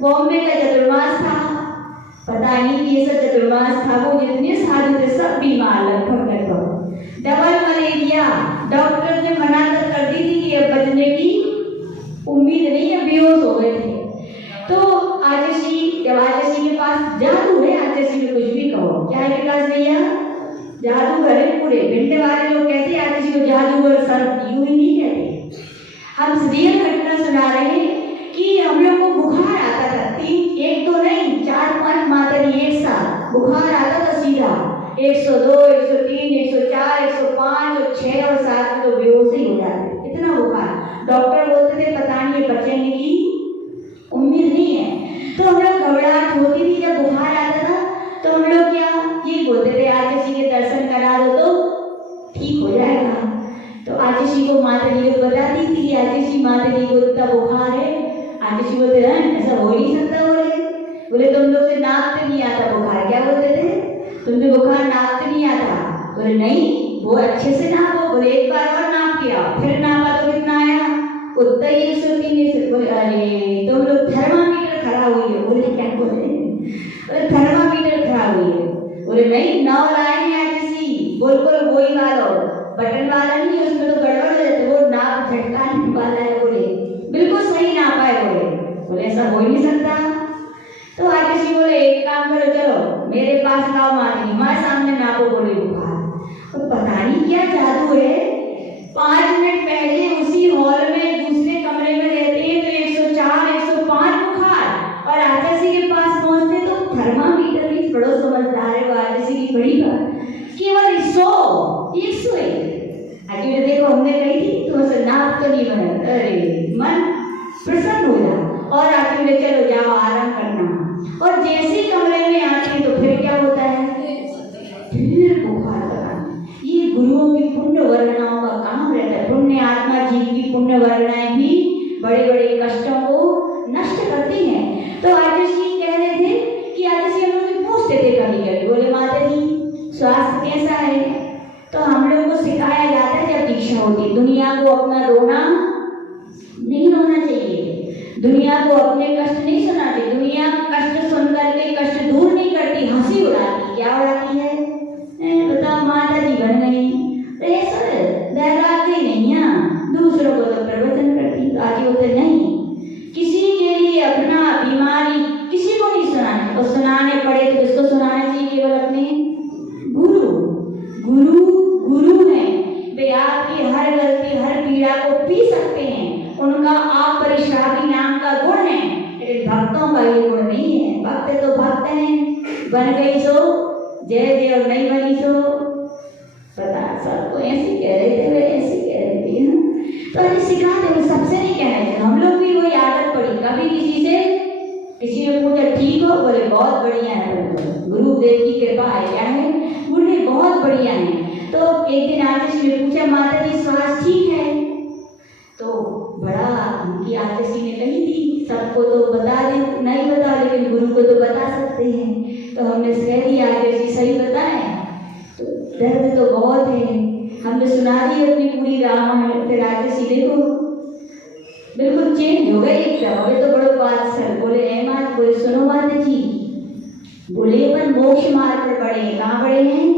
बॉम्बे का चतुर्मास था, पता नहीं कि ये सब चतुर्मास था, वो जितने साधु थे सब बीमार लगभग डबल मलेरिया। डॉक्टर ने मना कर दी थी कि अब बचने की उम्मीद नहीं है, बेहोश हो गए थे। तो आचार्य जब आचार्य के पास जादू है, आचार्य में कुछ भी कहो, क्या है विकास भैया? जादूगर है पूरे। भिंड वाले लोग कहते हैं आचार्य को जादूगर, सर यूं ही नहीं कहते। हम रियल घटना सुना रहे हैं कि हम लोग को बुखार आता था, 3 1 2 नहीं 4 5 मातरी एक साथ बुखार आता था सीधा, 102 103 104 105 और 6 और 7 में तो बेहोश ही हो जाते, इतना बुखार। डॉक्टर बोलते थे पता नहीं बचने की उम्मीद नहीं है। तो हम लोग घबराहट होती थी जब बुखार आता था, तो हम लोग क्या ये बोलते थे आचार्य के दर्शन करा दो तो ठीक हो जाएगा। तो आचार्य को माता जी को बताती थी कि आचार्य माता जी को इतना बुखार है। आचार्य बोलते हैं ऐसा हो नहीं सकता। बोले तुम लोग से नापते नहीं आता बुखार। क्या बोलते थे? तुमसे बुखार नापते नहीं आता। बोले नहीं वो अच्छे से नापो। बोले एक बार और नाप किया, फिर नापा तो कितना आया? उतना ही 103 से। बोले अरे तुम लोग थर्मामीटर खराब हुई है। बोले क्या? बोले थर्मामीटर खराब हुई है। बोले नहीं 9 लाए हैं आचार्य। बोल वही वाला बटन वाला नहीं, उसमें तो गड़बड़ हो जाती, वो नाप झटकाने वाला है। बोले बिल्कुल सही नापा है। बोले ऐसा हो ही नहीं सकता। तो आचार्य बोले एक काम करो, चलो मेरे पास लाओ माता जी, माँ सामने नापो। बोले बुखार। और पता नहीं क्या जादू है, 5 मिनट पहले उसी हॉल में दूसरे कमरे में रहते हैं तो 104 105 बुखार, और आचार्य के पास पहुंचते तो थर्मामीटर भी बड़ो समझदार है। वो आचार्य की बड़ी बात केवल 101 आचार्य देखो हमने कही थी तो उसे नाप तो नहीं बना। अरे मन प्रसन्न हो जा और आचार्य चलो जाओ आराम करना। और जैसे कमरे में आते तो फिर क्या होता है? फिर बुखार लगाना। ये गुरुओं की पुण्य वर्णनाओं का काम रहता है। पुण्य आत्मा जी की पुण्य वर्णनाएं भी बड़े बड़े कष्टों को नष्ट करती हैं। तो आचार्य जी कह रहे थे कि आचार्य हम लोग पूछते थे कभी कभी, बोले माता जी स्वास्थ्य कैसा है? तो हम लोग को सिखाया जाता है जब दीक्षा होती है दुनिया को अपना रोना नहीं रोना चाहिए, दुनिया को अपने कष्ट नहीं सुना चाहिए। दुनिया कष्ट सुन करके कष्ट दूर नहीं करती, हंसी उड़ाती। क्या उड़ाती है? बताओ माता जी बन गई दहलाती नहीं है, दूसरों को तो प्रवचन करती। तो आज होते नहीं, किसी के लिए अपना बीमारी किसी को नहीं सुनाना, और सुनाने पड़े तो किसको सुनाना चाहिए? केवल अपने गुरु। गुरु गुरु है, वे आपकी हर गलती हर पीड़ा को पी सकते हैं। उनका आप परिश्रामी नाम का गुण है, लेकिन भक्तों का ये गुण नहीं है। भक्त तो भक्त हैं, बन गई सो जय जय और नहीं बनी सो पता। सबको ऐसे कह रहे थे, वे ऐसे कह रहे थे। तो अरे सिखाते हुए सबसे नहीं कहना चाहिए। हम लोग भी वही आदत पड़ी, कभी किसी से किसी ने पूछा ठीक हो, बोले बहुत बढ़िया है, गुरुदेव की कृपा है। क्या है? बोले बहुत बढ़िया है। तो एक दिन आचार्य ने पूछा माता जी स्वास्थ्य ठीक है? तो बड़ा उनकी आचार्य ने कही थी सबको तो बता दे, नहीं बता, लेकिन गुरु को तो बता सकते हैं। तो हमने कह दिया आचार्य सही बताए, तो दर्द तो बहुत है। हमने सुना दी अपनी पूरी रामायण। फिर आचार्य देखो बिल्कुल चेंज हो गए एकदम। अबे तो बड़ो बात सर बोले है मात, बोले सुनो माता जी, बोले अपन मोक्ष मार्ग पर बढ़े हैं। कहाँ बढ़े हैं?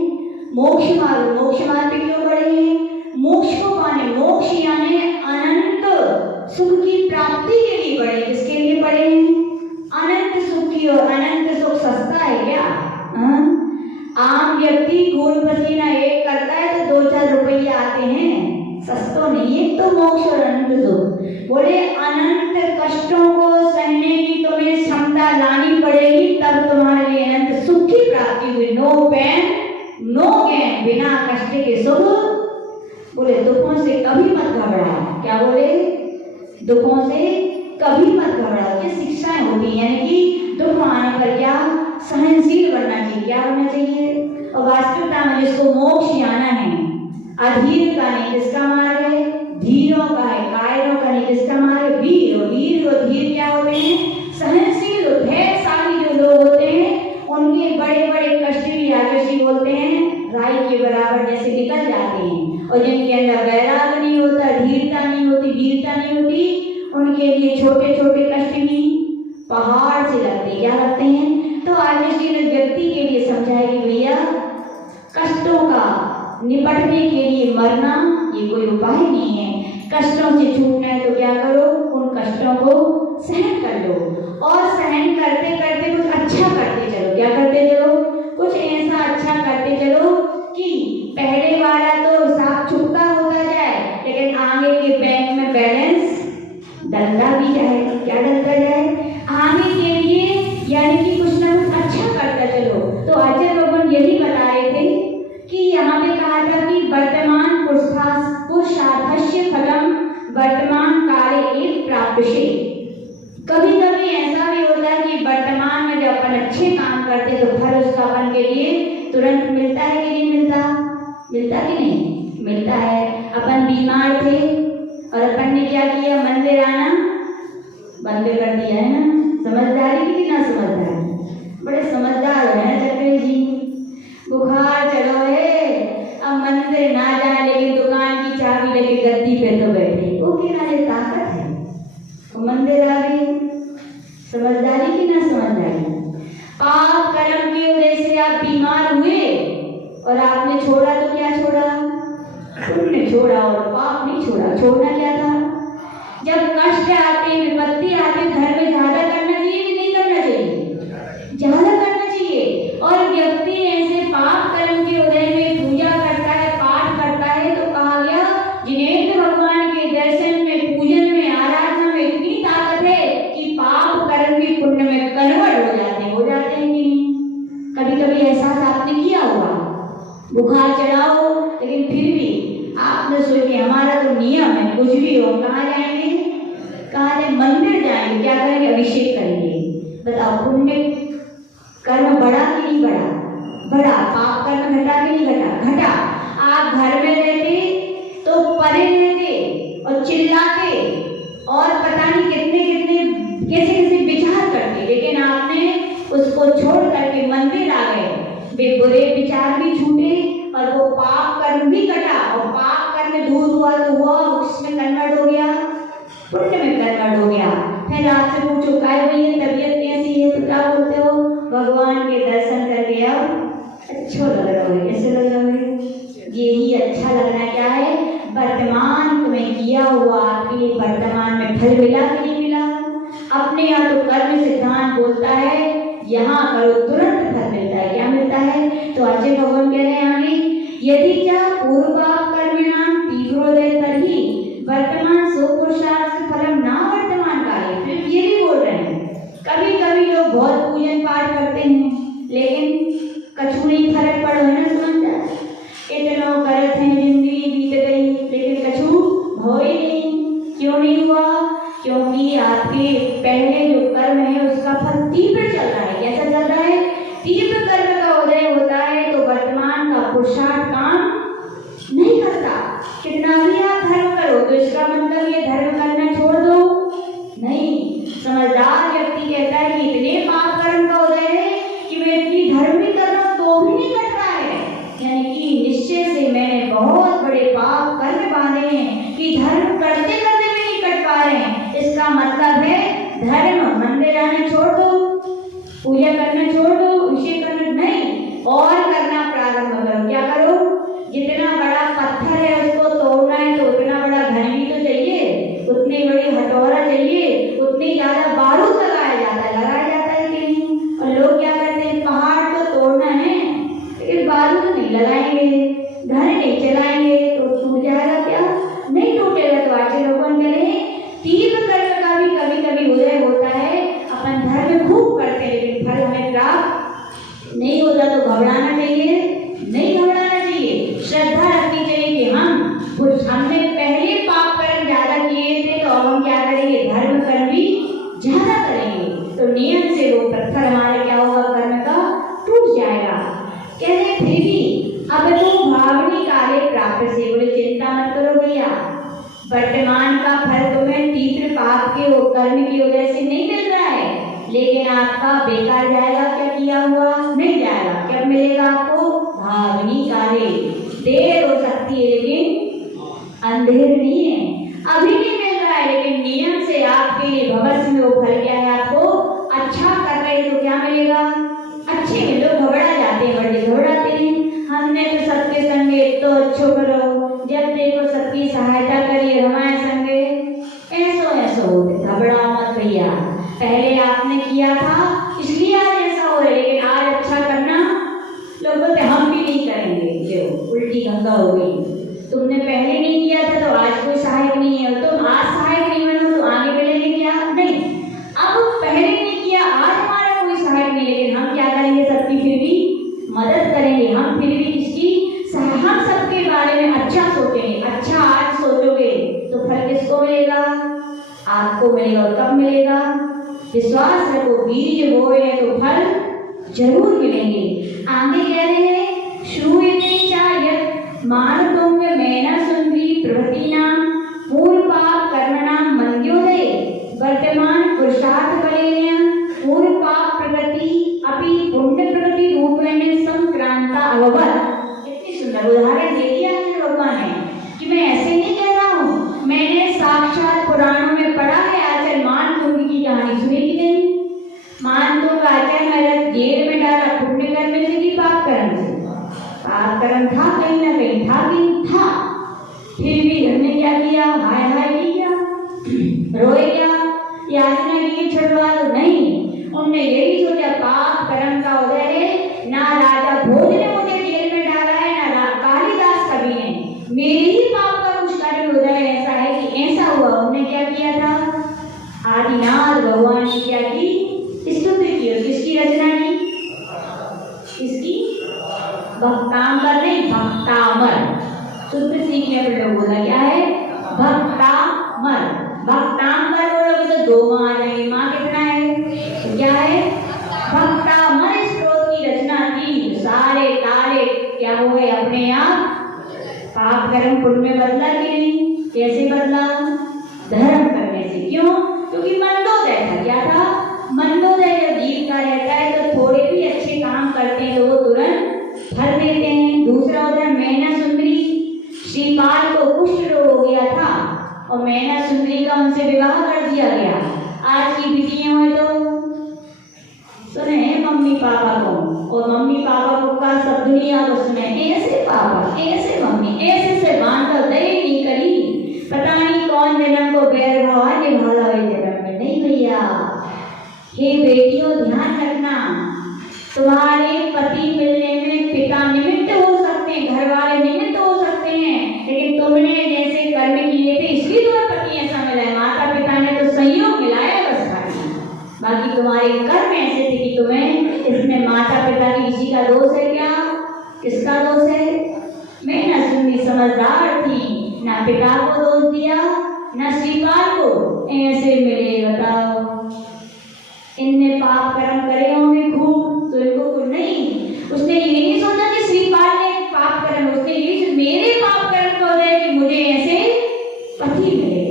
मोक्ष मार्ग। मोक्ष मार्ग पे क्यों बढ़े हैं? मोक्ष को पाने, मोक्ष यानी अनंत सुख की प्राप्ति के लिए बढ़े। किसके लिए बढ़े हैं? अनंत सुख की। और अनंत सुख सस्ता है क्या? आम व्यक्ति खून पसीना एक करता है तो 2-4 रुपये आते हैं, सस्ता नहीं है। तो मोक्ष और अनंत सुख। बोले अनंत कष्टों को सहने की तुम्हें क्षमता लानी पड़ेगी, तब तुम्हारे लिए अनंत सुख की प्राप्ति हुई। नो पेन नो गेन, बिना कष्ट के सुख। बोले दुखों से कभी मत घबराओ। क्या बोले? दुखों से कभी मत घबराओ। ये शिक्षाएं होती हैं, यानी कि दुख आने पर क्या सहनशील बनना चाहिए। क्या बनना चाहिए? और वास्तविकता में जिसको मोक्ष जाना है, अधीर का नहीं किसका मार्ग है? धीरों का है। कायरों का नहीं किसका मार्ग है? वीर। वीर और धीर क्या होते हैं? सहनशील और धैर्यशाली जो लोग होते हैं, उनके बड़े बड़े कष्ट भी आचार्य बोलते हैं राई के बराबर जैसे निकल जाते हैं। और जिनके अंदर वैराग नहीं होता, धीरता नहीं होती, वीरता नहीं होती, उनके लिए छोटे छोटे कष्ट भी पहाड़ से लगते। क्या लगते हैं? तो आचार्य जी ने व्यक्ति के लिए समझाया कि भैया कष्टों का निपटने के लिए मरना ये कोई उपाय नहीं है। कष्टों से छूटना है तो क्या करो? उन कष्टों को सहन कर लो, और सहन करते करते कुछ अच्छा करते चलो। क्या करते चलो? कुछ ऐसा अच्छा करते चलो कि पहले वाला तो हिसाब चुकता होता जाए, लेकिन आगे के बैंक में बैलेंस डलता भी जाए। क्या डलता जाए? आगे के लिए, यानी कि कुछ ना कुछ अच्छा करता चलो। तो आचार्य भगवान यही बता रहे थे कि यहाँ पे कहा था कि वर्तमान पुरुषार्थस्य फलम वर्तमान काले एक प्राप्यसे। कभी कभी ऐसा भी होता है कि वर्तमान में जब अपन अच्छे काम करते तो फल उसका अपन के लिए तुरंत मिलता है कि नहीं मिलता? मिलता कि नहीं मिलता है? अपन बीमार थे और अपन ने क्या किया? मंदिर आना बंद कर दिया है ना। समझदारी की ना समझदारी? बड़े समझदार है ना चक्र जी। बुखार चलो है, अब मंदिर ना जाए लेकिन दुकान की चाबी लेके गद्दी पे तो बैठे, वो किनारे ताकत है, वो मंदिर आ गई। समझदारी की ना समझदारी? पाप कर्म की वजह से आप बीमार हुए और आपने छोड़ा तो क्या छोड़ा? पुण्य छोड़ा और पाप नहीं छोड़ा। छोड़ना क्या था? जब कष्ट आते, विपत्ति आते, घर में ज्यादा करना चाहिए कि नहीं करना चाहिए? ज्यादा करना चाहिए। और व्यक्ति ऐसे पाप कर्म के उदय में पूजा करता है, पाठ करता है, तो कहा गया जिनेन्द्र भगवान के दर्शन में, पूजन में, आराधना में इतनी ताकत है कि पाप कर्म भी पुण्य में कन्वर्ट हो जाते हैं कि नहीं? कभी कभी एहसास आपने किया होगा, बुखार चढ़ाओ लेकिन फिर भी आपने सोचे हमारा तो नियम है, कुछ भी हो कहाँ जाएंगे? कहाँ जाए? मंदिर जाएंगे। क्या करेंगे? अभिषेक करेंगे। बताओ पुण्य कर्म बढ़ा कि नहीं बढ़ा? बढ़ा। पाप कर्म घटा कि नहीं घटा? घटा। आप घर में रहते तो परे रहते और चिल्लाते और पता नहीं कितने कितने कैसे कैसे विचार करते, लेकिन आपने उसको छोड़ करके मंदिर आ गए। वे बुरे विचार भी छूटे और वो पाप कर्म भी घटा। और पाप कर्म दूर हुआ तो हुआ, उसमें कन्वर्ट हो गया, पुण्य में कन्वर्ट हो गया। फिर आपसे पूछो काय भैया तबीयत कैसी है, तो क्या बोलते हो? भगवान के दर्शन करके अब अच्छा लग रहा है। कैसे लग रहा है? यही अच्छा लगना क्या है? वर्तमान तुम्हें किया हुआ आपके लिए वर्तमान में फल मिला कि नहीं मिला? अपने यहाँ तो कर्म सिद्धांत बोलता है यहाँ करो तुरंत फल मिलता है। क्या मिलता है? तो आचार्य भगवान कह रहे हैं हमें, यदि क्या पूर्वाप कर्मिणाम तीव्रोदय तर्हि वर्तमान सुपुरुषार्थ फलम ना वर्तमान काले। फिर ये भी बोल रहे हैं कभी कभी लोग बहुत पूजन पाठ करते हैं लेकिन कछु नहीं फर्क पड़ो है ना, समझ जाए इतना करत है, जिंदगी बीत गई लेकिन कछु हो ही नहीं। क्यों नहीं हुआ? क्योंकि आपके पहले जो कर्म है उसका फल नहीं होता तो घबराना चाहिए? नहीं घबराना चाहिए। श्रद्धा रखनी चाहिए कि हमने पहले पाप कर्म ज्यादा किए थे, तो अब हम क्या करेंगे? धर्म कर्म भी ज्यादा करेंगे, तो नियम से वो पत्थर हमारा क्या होगा? कर्म का टूट जाएगा। कहते फिर भी अब तो भावनी काले प्राप्त से, बोले चिंता मत करो भैया, वर्तमान का फल तुम्हें तीव्र पाप के कर्म की वजह से नहीं मिल रहा है, लेकिन आपका बेकार जाएगा क्या किया हुआ? नहीं जाएगा। क्या मिलेगा आपको? भावनी काले। देर हो सकती है लेकिन अंधेर नहीं है, अभी नहीं मिल रहा है, लेकिन नियम से आपके लिए भविष्य में वो फल क्या है? आपको अच्छा कर रहे तो क्या मिलेगा? अच्छे में। लोग घबरा जाते हैं, बड़े घबराते हैं, हमने तो सबके संगे तो अच्छो करो, जब देखो सबकी सहायता करिए हमारे संगे, ऐसो होते। घबरा मत भैया, पहले आपने किया था इसलिए आज ऐसा हो रहा है, लेकिन आज अच्छा करना। लोग बोलते हम भी नहीं करेंगे, जो उल्टी गंगा हो गई। तुमने पहले नहीं किया था तो आज कोई सहायक नहीं है, तुम आज सहायक नहीं बनो तो आगे मिलेंगे क्या? नहीं। अब पहले नहीं किया, आज हमारा कोई सहायक नहीं, लेकिन हम क्या करेंगे? सबकी फिर भी मदद करेंगे, हम फिर भी किसकी? हम सबके बारे में अच्छा सोचेंगे। अच्छा आज सोचोगे तो फल किसको मिलेगा? आपको मिलेगा। और कब मिलेगा? विश्वास रखो, बीज बोए तो फल जरूर मिलेंगे। आगे कह रहे हैं श्रूयते च मानतोम्य मैना सुंदरी प्रवृत्तिनां पूर्व पाप कर्मणां मंद्योदय वर्तमान पुरुषार्थ बलेन पूर्व पाप प्रकृति अपि पुण्य प्रकृति रूपेण संक्रांता अभवत्। कितनी सुंदर उदाहरण दे दिया भगवान ने कि मैं ऐसे नहीं कह रहा हूँ, मैंने साक्षात पुराणों में पढ़ा है। आचार्य मानतुंग की कहानी सुनी कि नहीं? मानतुंग आचार्य महाराज जेल में डाला, पुण्य कर्म से कि पाप कर्म से? पाप कर्म था, कहीं ना कहीं था कि था, फिर भी हमने क्या किया? हाय हाय किया, रोए क्या? याचना की छुड़वा दो? नहीं, उनने यही सोचा पाप कर्म का उदय है। ना राजा भोज ने मुझे जेल में डाला है, ना कालिदास कवि ने, मेरे ही पाप का कुछ कार्य उदय ऐसा है कि ऐसा हुआ। उन्होंने क्या किया था? आदिनाथ भगवान ने क्या की? स्तुति की। और किसकी रचना की? किसकी? भक्तांबर नहीं, भक्तामर। शुद्ध सीखने पर लोग बोला क्या है? भक्तामर। भक्तांबर बोलोगे तो दो माँ आ जाएंगे, माँ कितना है? तो क्या है? भक्तामर स्त्रोत की रचना की। सारे ताले क्या हो गए? अपने आप पाप कर्म पुण्य में बदला कि नहीं? कैसे बदला? धर्म करने से। क्यों? क्योंकि मंदोदय था। क्या था? मंदोदय जब जीव का रहता है तो थोड़े भी अच्छे काम करते हैं तो वो तुरंत फल देते हैं। दूसरा उदाहरण मैना सुंदरी, श्रीपाल को कुष्ठ रोग हो गया था और मैना सुंदरी का उनसे विवाह कर दिया गया। आज की बिटियां हुए तो सुने हैं मम्मी पापा को, और मम्मी पापा को का सब दुनिया को सुने, ऐसे पापा, ऐसे मम्मी, ऐसे से बांधकर दही नहीं करी, पता नहीं कौन जन्म को बैर भाव निभाला हुए जन्म में। नहीं भैया, हे बेटियों ध्यान रखना, तुम्हारे पति मिलने में पिता निमित्त हो सकते हैं, घर वाले निमित्त हो सकते हैं, लेकिन तुमने जैसे कर्म किए थे इसलिए तुम्हें पति ऐसा मिला है। माता पिता ने तो संयोग मिलाया बस खाली, बाकी तुम्हारे कर्म ऐसे थे कि तुम्हें इसमें माता पिता की किसी का दोष है क्या? किसका दोष है? मैं न सुनी समझदार थी, ना पिता को दोष दिया ना श्रीपाल को, ऐसे मिले। बताओ, इनने पाप कर्म करे होंगे खूब तो इनको कुछ नहीं। उसने ये नहीं सोचा कि श्रीपाल ने पाप कर्म, उसने ये मेरे पाप कर्म का उदय कि मुझे ऐसे पति मिले।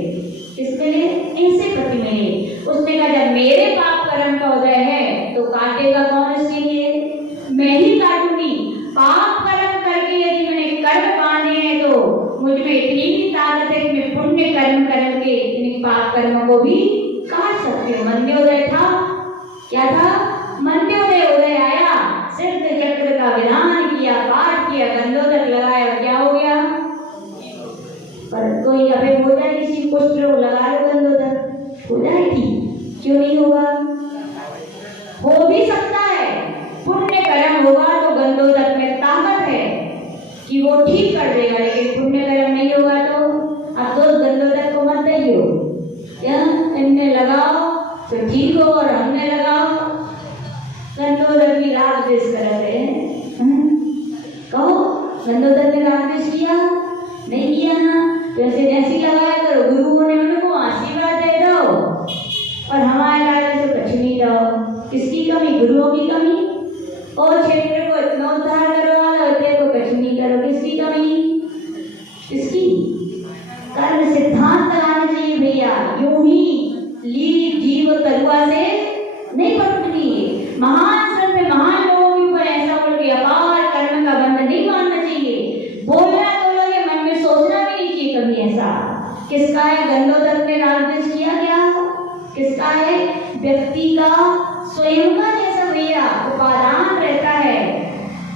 किसके लिए? ऐसे पति मिले। उसने कहा जब मेरे पाप कर्म का उदय है तो काटेगा कौन इसके लिए? मैं ही काटूंगी। पाप कर्म करके यदि मैंने कर्म बांधे हैं तो मुझ में इतनी ही ताकत है कि मैं पुण्य कर्म करके इन पाप कर्मों को भी काट सकती हूँ। मंद्योदय था। क्या था? मंद्योदय उदय आया, सिद्ध चक्र का विधान किया, पाठ किया, गंधोदक लगाया, क्या हो गया? पर कोई अबे हो जाए किसी कुष्ठ रोग लगा लो गंधोदक, हो जाएगी? क्यों नहीं होगा? हो भी सकता है। पुण्य कर्म होगा तो गंधोदक में ताकत है कि वो ठीक कर देगा, लेकिन पुण्य कर्म नहीं होगा तो अब तो गंधोदक को मत दइयो, क्या इनने लगाओ तो ठीक हो और हमने लगाओ गंदोदर भी राग द्वेष करते हैं। कहो गंदोदर ने राग द्वेष किया? नहीं किया ना। तो ऐसे जैसी लगाया करो, गुरुओं ने उनको आशीर्वाद दे दो और हमारे लाल से कुछ नहीं दो। किसकी कमी? गुरुओं की कमी। और क्षेत्र को इतना उद्धार करवा होते को कुछ नहीं करो, किसकी कमी? किसकी? कर्म सिद्धांत लगाना चाहिए भैया। यूं ही लील जीव तरुआ से नहीं पकड़नी है। महान संत महान लोगों के ऊपर ऐसा बोल के अपार कर्म का बंधन नहीं मानना चाहिए। बोलना तो लगे, मन में सोचना भी नहीं चाहिए कभी ऐसा। किसका है? गंदोदर ने राग द्वेष किया क्या? किसका है? व्यक्ति का स्वयं का। जैसा भैया उपादान रहता है,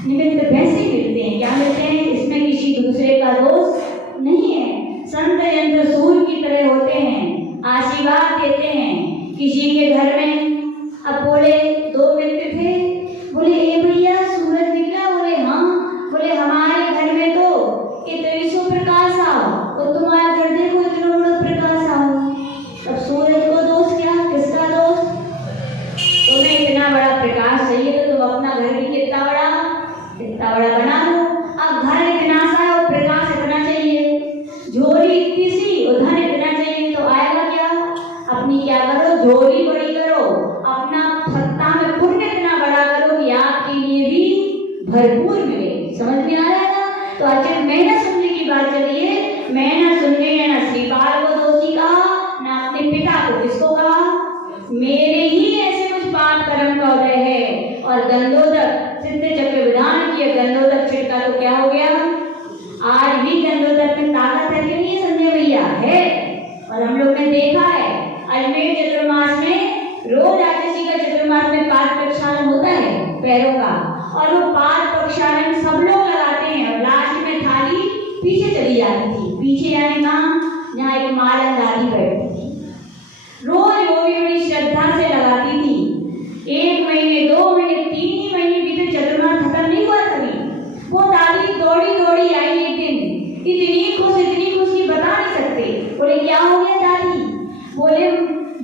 निमित्त वैसे मिलते हैं। क्या मिलते हैं? इसमें किसी दूसरे का दोष नहीं है। संत यंत्र सूर्य की तरह होते हैं, आशीर्वाद देते हैं। किसी के घर में अब बोले दो मित्र थे, बोले ए भैया सूरज निकला? बोले हाँ। बोले हमारे घर में तो इतना प्रकाश आओ और तुम्हारा घर देखो इतना बड़ा प्रकाश आओ। अब सूरज को दोष क्या? किसका दोष? तुम्हें इतना बड़ा प्रकाश चाहिए तो तुम अपना घर भी कितना बड़ा बना लो। अब घर इतना सा और प्रकाश इतना चाहिए, झोली इतनी सी और धन इतना चाहिए, तो आएगा क्या? अपनी क्या करो? झोली बड़ी करो, अपना सत्ता में पुण्य इतना बड़ा करो कि आपके लिए भी भरपूर मिले। समझ में आ रहा है ना? तो अच्छा मेहनत सुनने की बात चली है। मेहनत सुनने ने ना श्रीपाल को दोषी कहा, ना अपने पिता को। किसको कहा? मेरे ही ऐसे कुछ पाप कर्म का उदय है। और गंदोदर सिद्ध चक्र विधान किया, गंदोदर छिड़का तो क्या हो गया? आज भी गंदोदर में ताकत है कि नहीं संजय भैया? है। और हम लोग ने देखा है अजमेर चतुर्मास में रोज आदित्य का चतुर्मास में पाद प्रक्षालन होता है पैरों का, और वो पाद प्रक्षालन सब लोग लगाते हैं और लास्ट में थाली पीछे चली जाती थी। पीछे यानी कहाँ? जहाँ एक मालन दादी बैठती थी। रोज वो भी बड़ी श्रद्धा से लगाती थी। 1 महीने 2 महीने 3 महीने बीते, चतुर्मास खत्म नहीं हुआ कभी। वो दादी दौड़ी दौड़ी आई एक दिन, इतनी खुश की बता नहीं सकते। बोले क्या हो गया दादी? बोले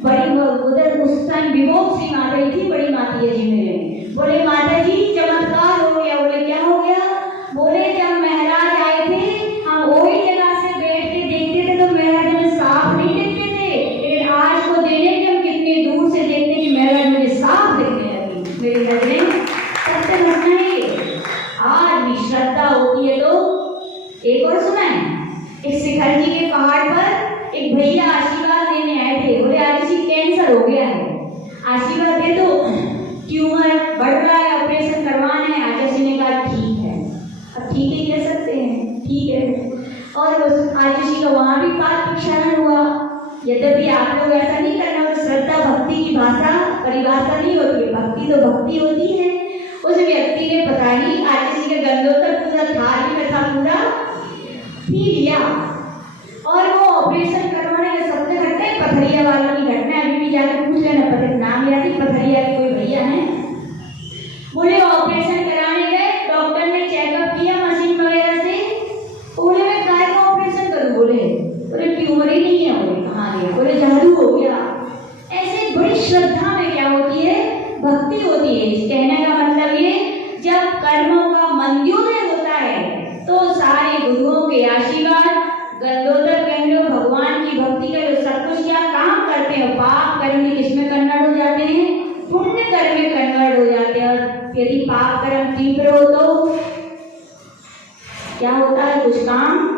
बड़ी उधर उस टाइम विभोग सी माता थी, बड़ी माती है जी मेरे। बोले माता जी चमत्कार हो गया। बोले क्या हो गया? बोले जब महाराज आए थे हम वही जगह से बैठ के देखते थे तो महाराज में साफ नहीं दिखते थे, लेकिन आज को देने के हम कितने दूर से देखते कि महाराज मुझे साफ दिखने लगी। मेरी नजरें सत्य घटना है। आज भी श्रद्धा होती है तो एक और सुना है, एक शिखर जी के पहाड़ पर एक भैया आशीर्वाद देने आए थे। बोले आज किसी कैंसर हो गया है, आशीर्वाद दे दो, ट्यूमर बढ़ रहा है, ऑपरेशन करवाना है। आचार्य जी ने कहा ठीक है। अब ठीक है कह सकते हैं, ठीक है। और आचार्य जी का वहां भी पाद प्रक्षालन हुआ। यद्यपि आप लोग ऐसा नहीं करना, तो श्रद्धा भक्ति की भाषा परिभाषा नहीं होती है। भक्ति तो भक्ति होती है। उस व्यक्ति ने पता नहीं आचार्य जी के गंदोदर पूरा थाली में था, पूरा पी लिया। और वो ऑपरेशन करवाने के सबसे घटना है पथरिया वालों की घटना। अभी भी जाकर पूछ लेना, पता नाम याद है पथरिया के कोई भैया है? बोले ऑपरेशन कराने गए, डॉक्टर ने चेकअप किया मशीन वगैरह से। बोले मैं काय का ऑपरेशन करूं? बोले ट्यूमर ही नहीं है। बोले कहाँ गया? बोले जादू हो गया। ऐसे बड़ी श्रद्धा में क्या होती है? भक्ति होती है। इस कहने का मतलब ये, जब कर्मों का मंद्योदय होता है तो सारे गुरुओं के आशीर्वाद, गंदोदर कह लो, भगवान की भक्ति का जो सब कुछ क्या काम करते हैं, पाप कर्म में किसमें कन्वर्ट हो जाते हैं? पुण्य कर्म में कन्वर्ट हो जाते हैं। और यदि पाप कर्म तीव्र हो तो क्या होता है? कुछ काम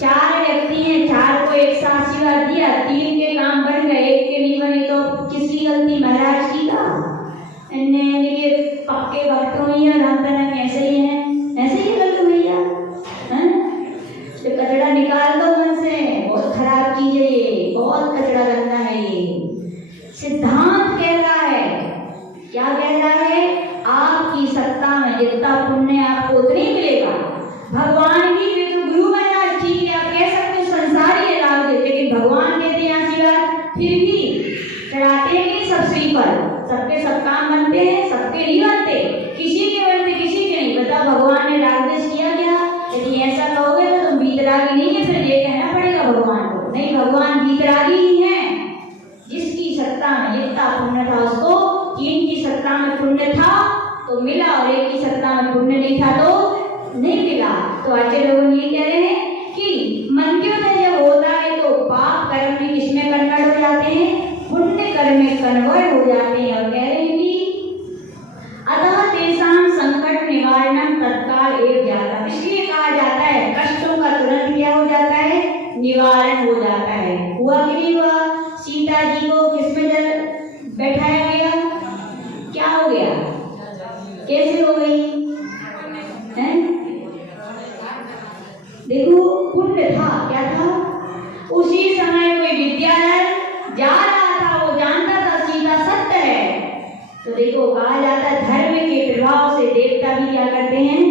4 व्यक्ति हैं, 4 को एक साथ आशीर्वाद दिया, 3 के काम बन गए, 1 के नहीं बने, तो किसकी गलती? महाराज की का? इन्हें पक्के भक्त हुई है, हम तरह ऐसे ही हैं, ऐसे ही गलत भैया है। तो कचरा निकाल दो मन से, बहुत खराब चीज है ये, बहुत कचरा गंदा है ये। सिद्धांत कह रहा है, क्या कह रहा है? आपकी सत्ता में जितना पुण्य आपको उतना ही मिलेगा। भगवान की भी तो गुरु महाराज, ठीक है आप कह सकते हो संसारी लाभ देते, लेकिन भगवान देते हैं आशीर्वाद, फिर भी चढ़ाते हैं कि सब श्रीफल, सबके सब काम बनते हैं, सबके नहीं बनते, किसी के बनते किसी के नहीं। बताओ भगवान ने राग द्वेष किया क्या? यदि ऐसा कहोगे तो तुम वीतरागी नहीं है, फिर ये कहना पड़ेगा भगवान को। नहीं, भगवान वीतरागी ही है। जिसकी सत्ता में जितना पुण्य था उसको, जिनकी सत्ता में पुण्य था तो मिला, और एक की सत्ता में पुण्य नहीं था तो नहीं मिला। तो आचार्य लोग ये कह रहे हैं कि मंत्योदय जब होता है तो पाप कर्म भी किसमें कन्वर्ट हो जाते हैं, पुण्य कर्म में कन्वर्ट हो जाते हैं। और कह रहे हैं कि अतः तेषां संकट निवारणं तत्काल एव जाता, इसलिए कहा जाता है कष्टों का तुरंत क्या हो जाता है, निवारण हो जाता है। हुआ कि नहीं हुआ? सीता जी को किसमें बैठाया गया, क्या हो गया, कैसे हो गई हैं? देखो पुण्य था, क्या था, उसी समय कोई विद्याधर जा रहा था, वो जानता था सीता सत्य है। तो देखो कहा जाता है धर्म के प्रभाव से देवता भी क्या करते हैं,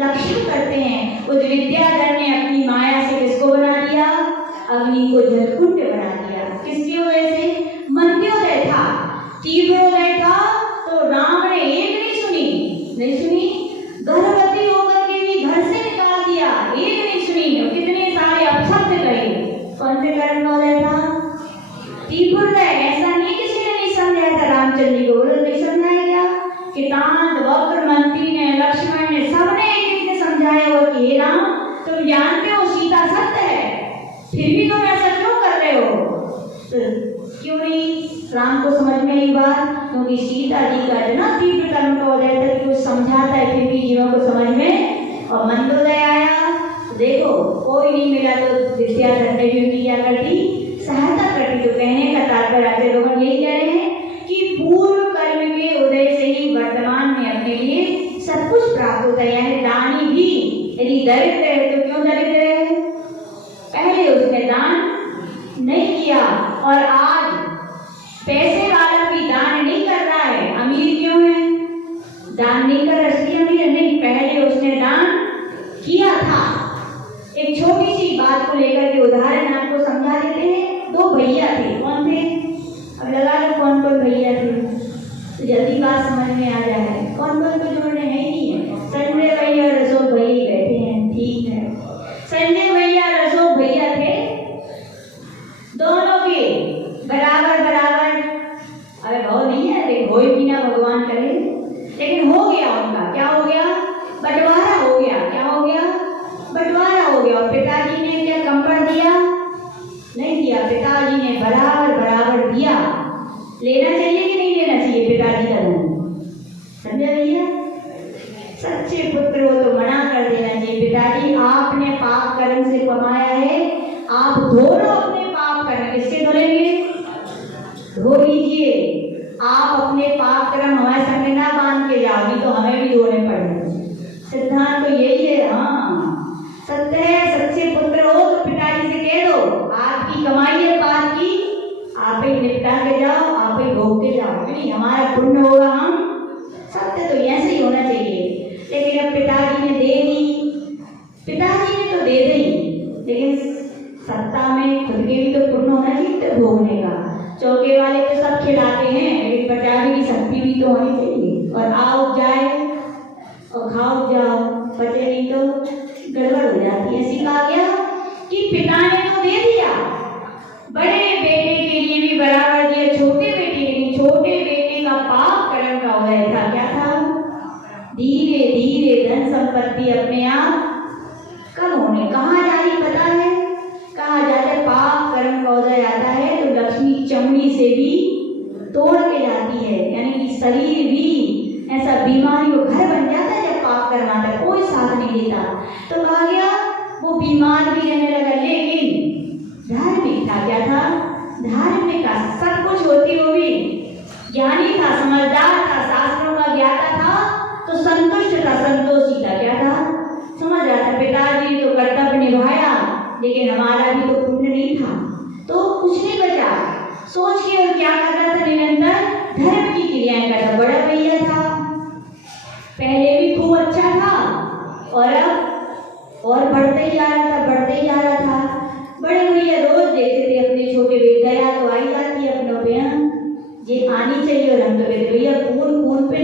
रक्षण करते हैं। उस विद्याधर ने अपनी माया से किसको बना दिया, अग्नि को जलकुंड बना दिया। किसकी वजह से? मंत्योदय था, तीव्रोदय था, तो राम ने एक नहीं सुनी, नहीं सुनी, गर्भवती होकर के भी घर से निकाल दिया, एक नहीं सुनी, और कितने सारे अपशब्द कहे। कौन से कर्मोदय था? तीव्रोदय। ऐसा नहीं किसी ने नहीं समझाया था रामचंद्र जी को, नहीं समझाया गया कि तांत वक्र मंत्री ने, लक्ष्मण ने, सबने एक ने समझाया हो कि हे राम तुम जानते हो सीता सत्य है, फिर भी तुम ऐसा क्यों कर रहे हो? तो क्यों नहीं राम को समझ में आई बात? क्योंकि सीता जी का ना तीव्र कर्म का उदय तक कुछ समझाता है, फिर भी जीवों को समझ में, और मंदोदय आया तो देखो कोई नहीं मिला तो विद्याधर ने भी उनकी क्या कर दी, सहायता कर दी। तो कहने का तात्पर्य आते लोग यही कह रहे हैं कि पूर्व कर्म के उदय से ही वर्तमान में अपने लिए सब कुछ प्राप्त होता है। यानी दानी भी यदि दरिद्र है तो क्यों दरिद्र है, पहले उसने दान नहीं किया, और आज पैसे वाला भी दान नहीं कर रहा है, अमीर क्यों है, दान नहीं कर रहा इसलिए अमीर नहीं, पहले उसने दान किया था। एक छोटी सी बात को लेकर के उदाहरण आपको समझा देते हैं। दो भैया थे, कौन थे, अब लगा लो कौन कौन भैया थे, तो जल्दी बात समझ में आ जाए। कौन कौन तो जोड़ने है ही नहीं है, संजय भैया और अशोक भैया बैठे हैं, ठीक है। संजय भैया और अशोक भैया थे, दोनों के बराबर बराबर, अरे बहुत नहीं है, लेकिन हो ही ना भगवान करे, लेकिन हो गया उनका, क्या हो गया, बंटवारा हो गया। क्या हो गया, बंटवारा हो गया। और पिताजी ने क्या कम कर दिया, नहीं दिया, पिताजी ने बराबर बराबर दिया। लेना चाहिए कि नहीं लेना चाहिए पिताजी का धन, समझे भैया? सच्चे पुत्र हो तो मना कर देना चाहिए, पिताजी आपने पाप कर्म से कमाया है, आप दोनों अपने पाप कर्म किससे धोलेंगे, धो लीजिए। आप अपने पाप कर्म हमारे संग ना बांध के जाओ, नहीं तो हमें भी धोने पड़ेंगे। सिद्धांत तो यही है। हाँ सत्य है, सच्चे पुत्र हो तो पिताजी से कह दो आपकी कमाई है पाप की, आप ही निपटा के जाओ, आप ही भोग के जाओ, नहीं हमारा पुण्य होगा। हम सत्य तो ऐसे ही होना चाहिए। लेकिन अब पिताजी ने दे दी, पिताजी ने तो दे दी, लेकिन सत्ता में खुद के भी तो पुण्य होना चाहिए तो भोगने का। चौके वाले तो सब खिलाते हैं, लेकिन बचाने की शक्ति भी तो होनी चाहिए। और आओ जाए और खाओ जाओ, पचे नहीं तो गड़बड़ हो जाती है। ऐसी कहा गया कि पिता ने तो दे दिया, बड़े बेटे के लिए भी बराबर दिया, छोटे बेटे के लिए, छोटे बेटे का पाप कर्म का उदय था, क्या था, धीरे धीरे धन संपत्ति अपने आप कम होने, कहाँ जा रही पता है, कहा जाता है पाप कर्म का उदय आता है तो लक्ष्मी चमड़ी से भी तोड़ के जाती है, यानी कि शरीर भी ऐसा बीमारी को घर बन जाता है जब पाप कर्म आता है, कोई साथ नहीं देता। तो कहा गया वो बीमार भी रहने लगा, लेकिन धार्मिक था, क्या था, धार्मिक था, सब कुछ होती वो भी ज्ञानी था, समझदार था, शास्त्रों का ज्ञाता था, तो संतुष्ट था, संतोषी था, क्या था, समझ रहा था पिताजी ने तो कर्तव्य निभाया, लेकिन हमारा भी तो पुण्य नहीं था, तो कुछ नहीं बचा। सोच के और क्या कर रहा था, निरंतर धर्म की क्रियाएं करता। बड़ा भैया था, पहले भी खूब अच्छा था, और अब और बढ़ते ही जा रहा था, बढ़ते ही जा रहा था। बड़े भैया रोज देखते थे अपने छोटे बेटे, दया तो आई जाती है अपनों पे, ये आनी चाहिए, और हम तो कहते भैया खून खून पे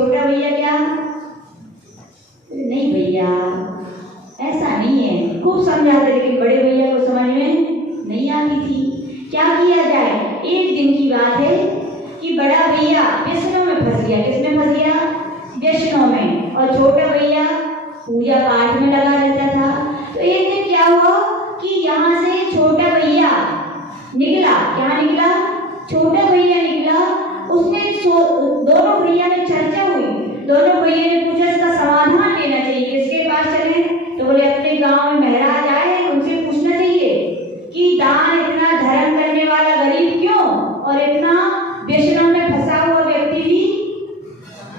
छोटा भैया क्या, नहीं भैया ऐसा नहीं है, खूब समझाते, लेकिन बड़े भैया को समझ में नहीं आती थी। क्या किया जाए। एक दिन की बात है कि बड़ा भैया व्यसनों में फंस गया। किसमें फंस गया, व्यसनों में, और छोटा भैया पूजा पाठ में लगा रहता था। तो एक दिन क्या हुआ कि यहाँ से छोटा भैया निकला। क्या निकला, छोटा भैया निकला। उसने दोनों भैया में चर्चा हुई। दोनों भैया ने पूछा इसका समाधान लेना चाहिए, किसके पास चले, तो बोले अपने गांव में महाराज आए, उनसे पूछना चाहिए कि दान इतना धर्म करने वाला गरीब क्यों, और इतना व्यसनों में फंसा हुआ व्यक्ति भी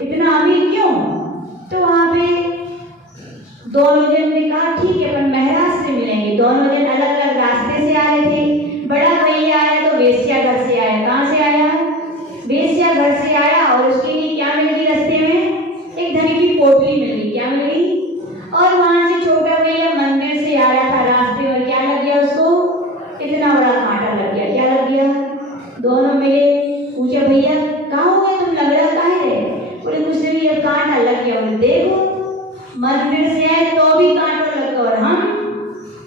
इतना अमीर क्यों। तो वहां पे दोनों जन ने कहा ठीक है, अपन महाराज से मिलेंगे। दोनों जन अलग अलग रास्ते से आ रहे थे। बड़ा भैया आया तो वेश्या घर से आया। कहाँ से आया, वेश्या घर से आया। और उसके लिए क्या मिल गई रास्ते में, एक धन की पोटली मिल गई। क्या मिल गई। और वहां से छोटा भैया मंदिर से आ रहा था, रास्ते में क्या लग गया उसको, इतना बड़ा कांटा लग गया। क्या लग गया, दोनों मिले, पूछे भैया कहाँ हुए तुम, लग रहा कहाँ है। बोले कुछ नहीं, अब कांटा लग गया। बोले देखो मंदिर से आए तो भी कांटा लग गया, और हम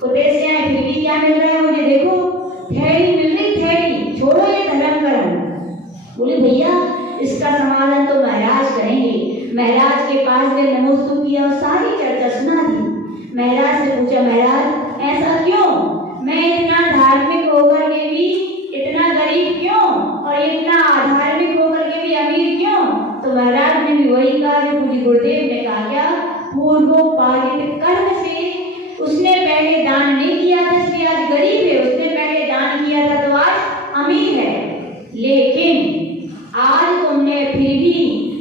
उधर से आए फिर भी क्या मिल रहा है मुझे, देखो थैली मिल रही, थैली, छोड़ो ये धर्म कर्म। बोले भैया इसका समाधान तो महाराज करेंगे। महाराज के पास गए, नमोस्तु किया और सारी चर्चा सुना दी। महाराज से पूछा महाराज ऐसा क्यों, मैं इतना धार्मिक होकर के भी इतना गरीब क्यों, और इतना अधार्मिक होकर के भी अमीर क्यों। तो महाराज ने भी वही कहा जो पूज्य गुरुदेव ने कहा। क्या, पूर्वोपार्जित कर्म से उसने पहले दान नहीं किया था इसलिए आज गरीब है, उसने पहले दान किया था तो आज अमीर है। लेकिन आज तुमने फिर भी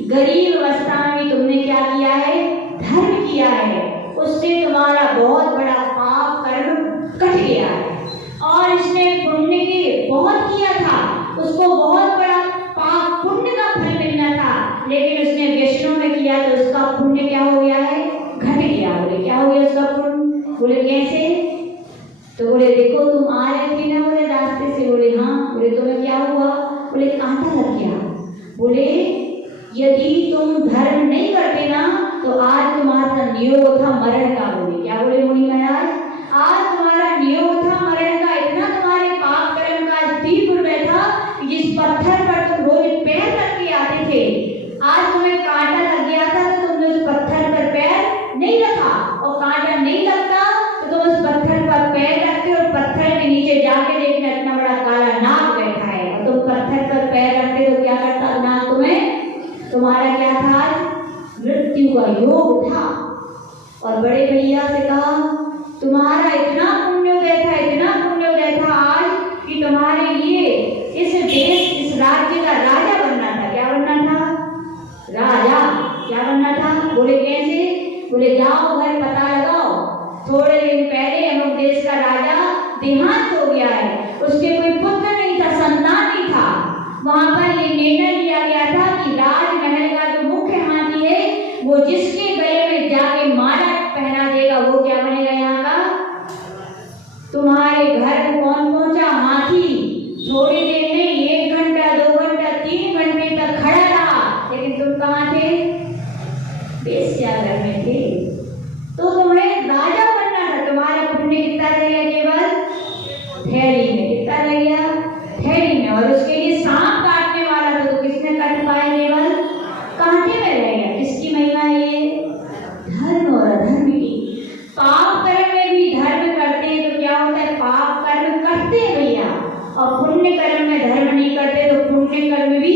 गरीब अवस्था में तुमने क्या किया है, धर्म किया है, उससे तुम्हारा बहुत बड़ा पाप कर्म कट गया है। और इसने पुण्य के बहुत किया था, उसको बहुत बड़ा पाप पुण्य का फल मिलना था, लेकिन उसने व्यसनों में किया तो उसका पुण्य क्या हो गया है, घट गया। बोले क्या हो गया उसका पुण्य। बोले कैसे। तो बोले देखो तुम आ रहे थे ना बोले रास्ते से। बोले हाँ। बोले तुम्हें क्या हुआ। बोले कांटा लग गया। बोले यदि तुम धर्म नहीं करते ना तो आज तुम्हारा नियोग था मरण का। बोले क्या बोले मुनि महाराज, आज तुम्हारा नियोग था मरण का। इतना तुम्हारे पाप कर्म का तीव्र में था कि जिस पत्थर पर तुम रोज पैर रख के आते थे, आज तुम्हें कांटा लग गया था तो तुमने उस पत्थर पर पैर नहीं रखा, और कांटा नहीं लगता तो तुम उस पत्थर पर पैर रखते और पत्थर के नीचे जाके देखना इतना बड़ा काला नाग बैठा है, और तुम पत्थर पर पैर रखते तो क्या करता नाग तुम्हें, तुम्हारा क्या था, मृत्यु का योग था। और बड़े भैया से कहा तुम्हारा इतना पुण्योदय था, इतना पुण्योदय था आज कि तुम्हारे लिए इस देश इस राज्य का राजा बनना था। क्या बनना था, राजा। क्या बनना था। बोले कैसे। बोले जाओ घर पता लगाओ, थोड़े दिन पहले अमुक देश का राजा देहांत हो गया है, उसके कोई पुत्र नहीं था, संतान नहीं था। वहां पर ये निर्णय लिया गया था कि राजमहल का जो मुख्य हाथी है वो जिसके गले में जाके माला पहना देगा वो क्या बनेगा यहाँ का। तुम्हारे घर को कौन पहुंचा, हाथी। थोड़ी देर नहीं, 1 घंटा 2 घंटा 3 घंटे तक खड़ा रहा, लेकिन तुम कहाँ थे, वेश्यागृह में थे। तो तुम्हें राजा बनना था, तुम्हारा पुण्य कितना लगेगा, केवल थैली में। कितना लगेगा, थैली में। और उसके लिए सांप काटने वाला था तो किसने काट पाए, केवल कांटे में रहेगा। किसकी महिमा है ये, धर्म और अधर्म की। पाप कर्म में भी धर्म करते हैं तो क्या होता है, पाप कर्म करते हैं भैया, और पुण्य कर्म में धर्म नहीं करते तो पुण्य कर्म भी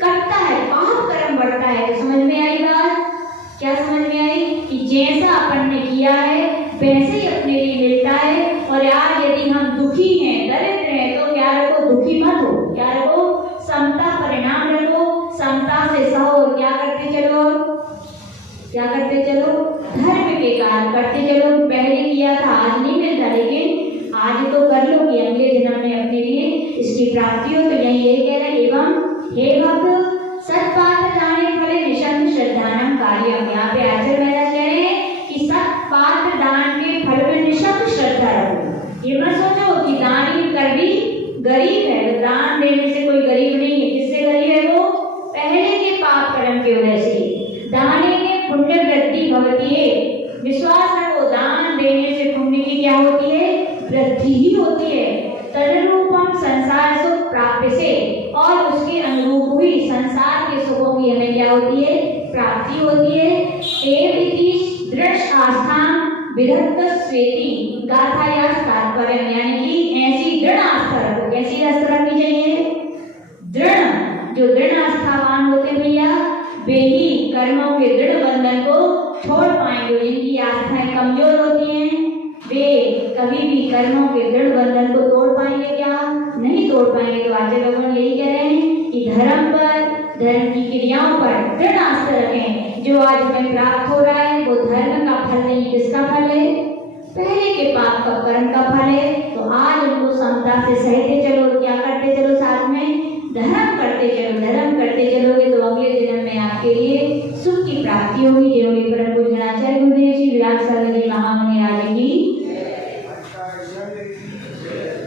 करता है, पाप कर्म बढ़ता है। तो समझ में आई बात, क्या समझ में आई कि जैसा अपन ने किया है वैसे ही अपने लिए मिलता है। और आज यदि हम दुखी हैं, दरिद्र हैं, तो क्या रखो, दुखी मत हो, क्या रखो, समता परिणाम रखो, समता से सहो। क्या करते चलो, क्या करते चलो, धर्म के कार्य करते चलो। पहले किया था आज नहीं मिलता, लेकिन आज तो कर लो कि अगले जन्म में अपने लिए इसकी प्राप्ति हो। तो यही कह रहे एवं हे भक्त सत्पात्र दाने फले निशंक श्रद्धानम कार्यम। यहाँ पे आचार्य महाराज कह रहे हैं कि सत्पात्र दान के फल में निशंक श्रद्धा रखो। ये मत सोचो कि दानी कर भी गरीब है, दान देने से कोई गरीब नहीं है। किससे गरीब है वो, पहले के पाप कर्म की वजह से। होती है? प्राप्ति होती है। एव इति दृढ़ आस्था विरक्त स्वेति गाथाया तात्पर्य, यानी कि ऐसी दृढ़ आस्था रखो। कैसी आस्था रखनी चाहिए? दृढ़। जो दृढ़ आस्थावान होते भैया वे ही कर्मों के दृढ़ बंधन को छोड़ पाएंगे। जिनकी आस्थाएं कमजोर होती हैं वे कभी भी कर्मों के दृढ़ बंधन को तोड़ पाएंगे क्या? नहीं तोड़ पाएंगे। तो आचार्य भगवान यही कह रहे हैं कि धर्म पर, धर्म की क्रियाओं पर दृढ़ आस्था रखें। जो आज हमें प्राप्त हो रहा है वो धर्म का फल नहीं, किसका फल है? पहले के पाप का कर्म का फल है। तो आज उनको समता से सहते चलो। क्या करते चलो? साथ में धर्म करते चलो। धर्म करते चलोगे तो अगले जन्म में आपके लिए सुख की प्राप्ति होगी। जय बोले परम पूज्य आचार्य गुरुदेव जी, विराट सागर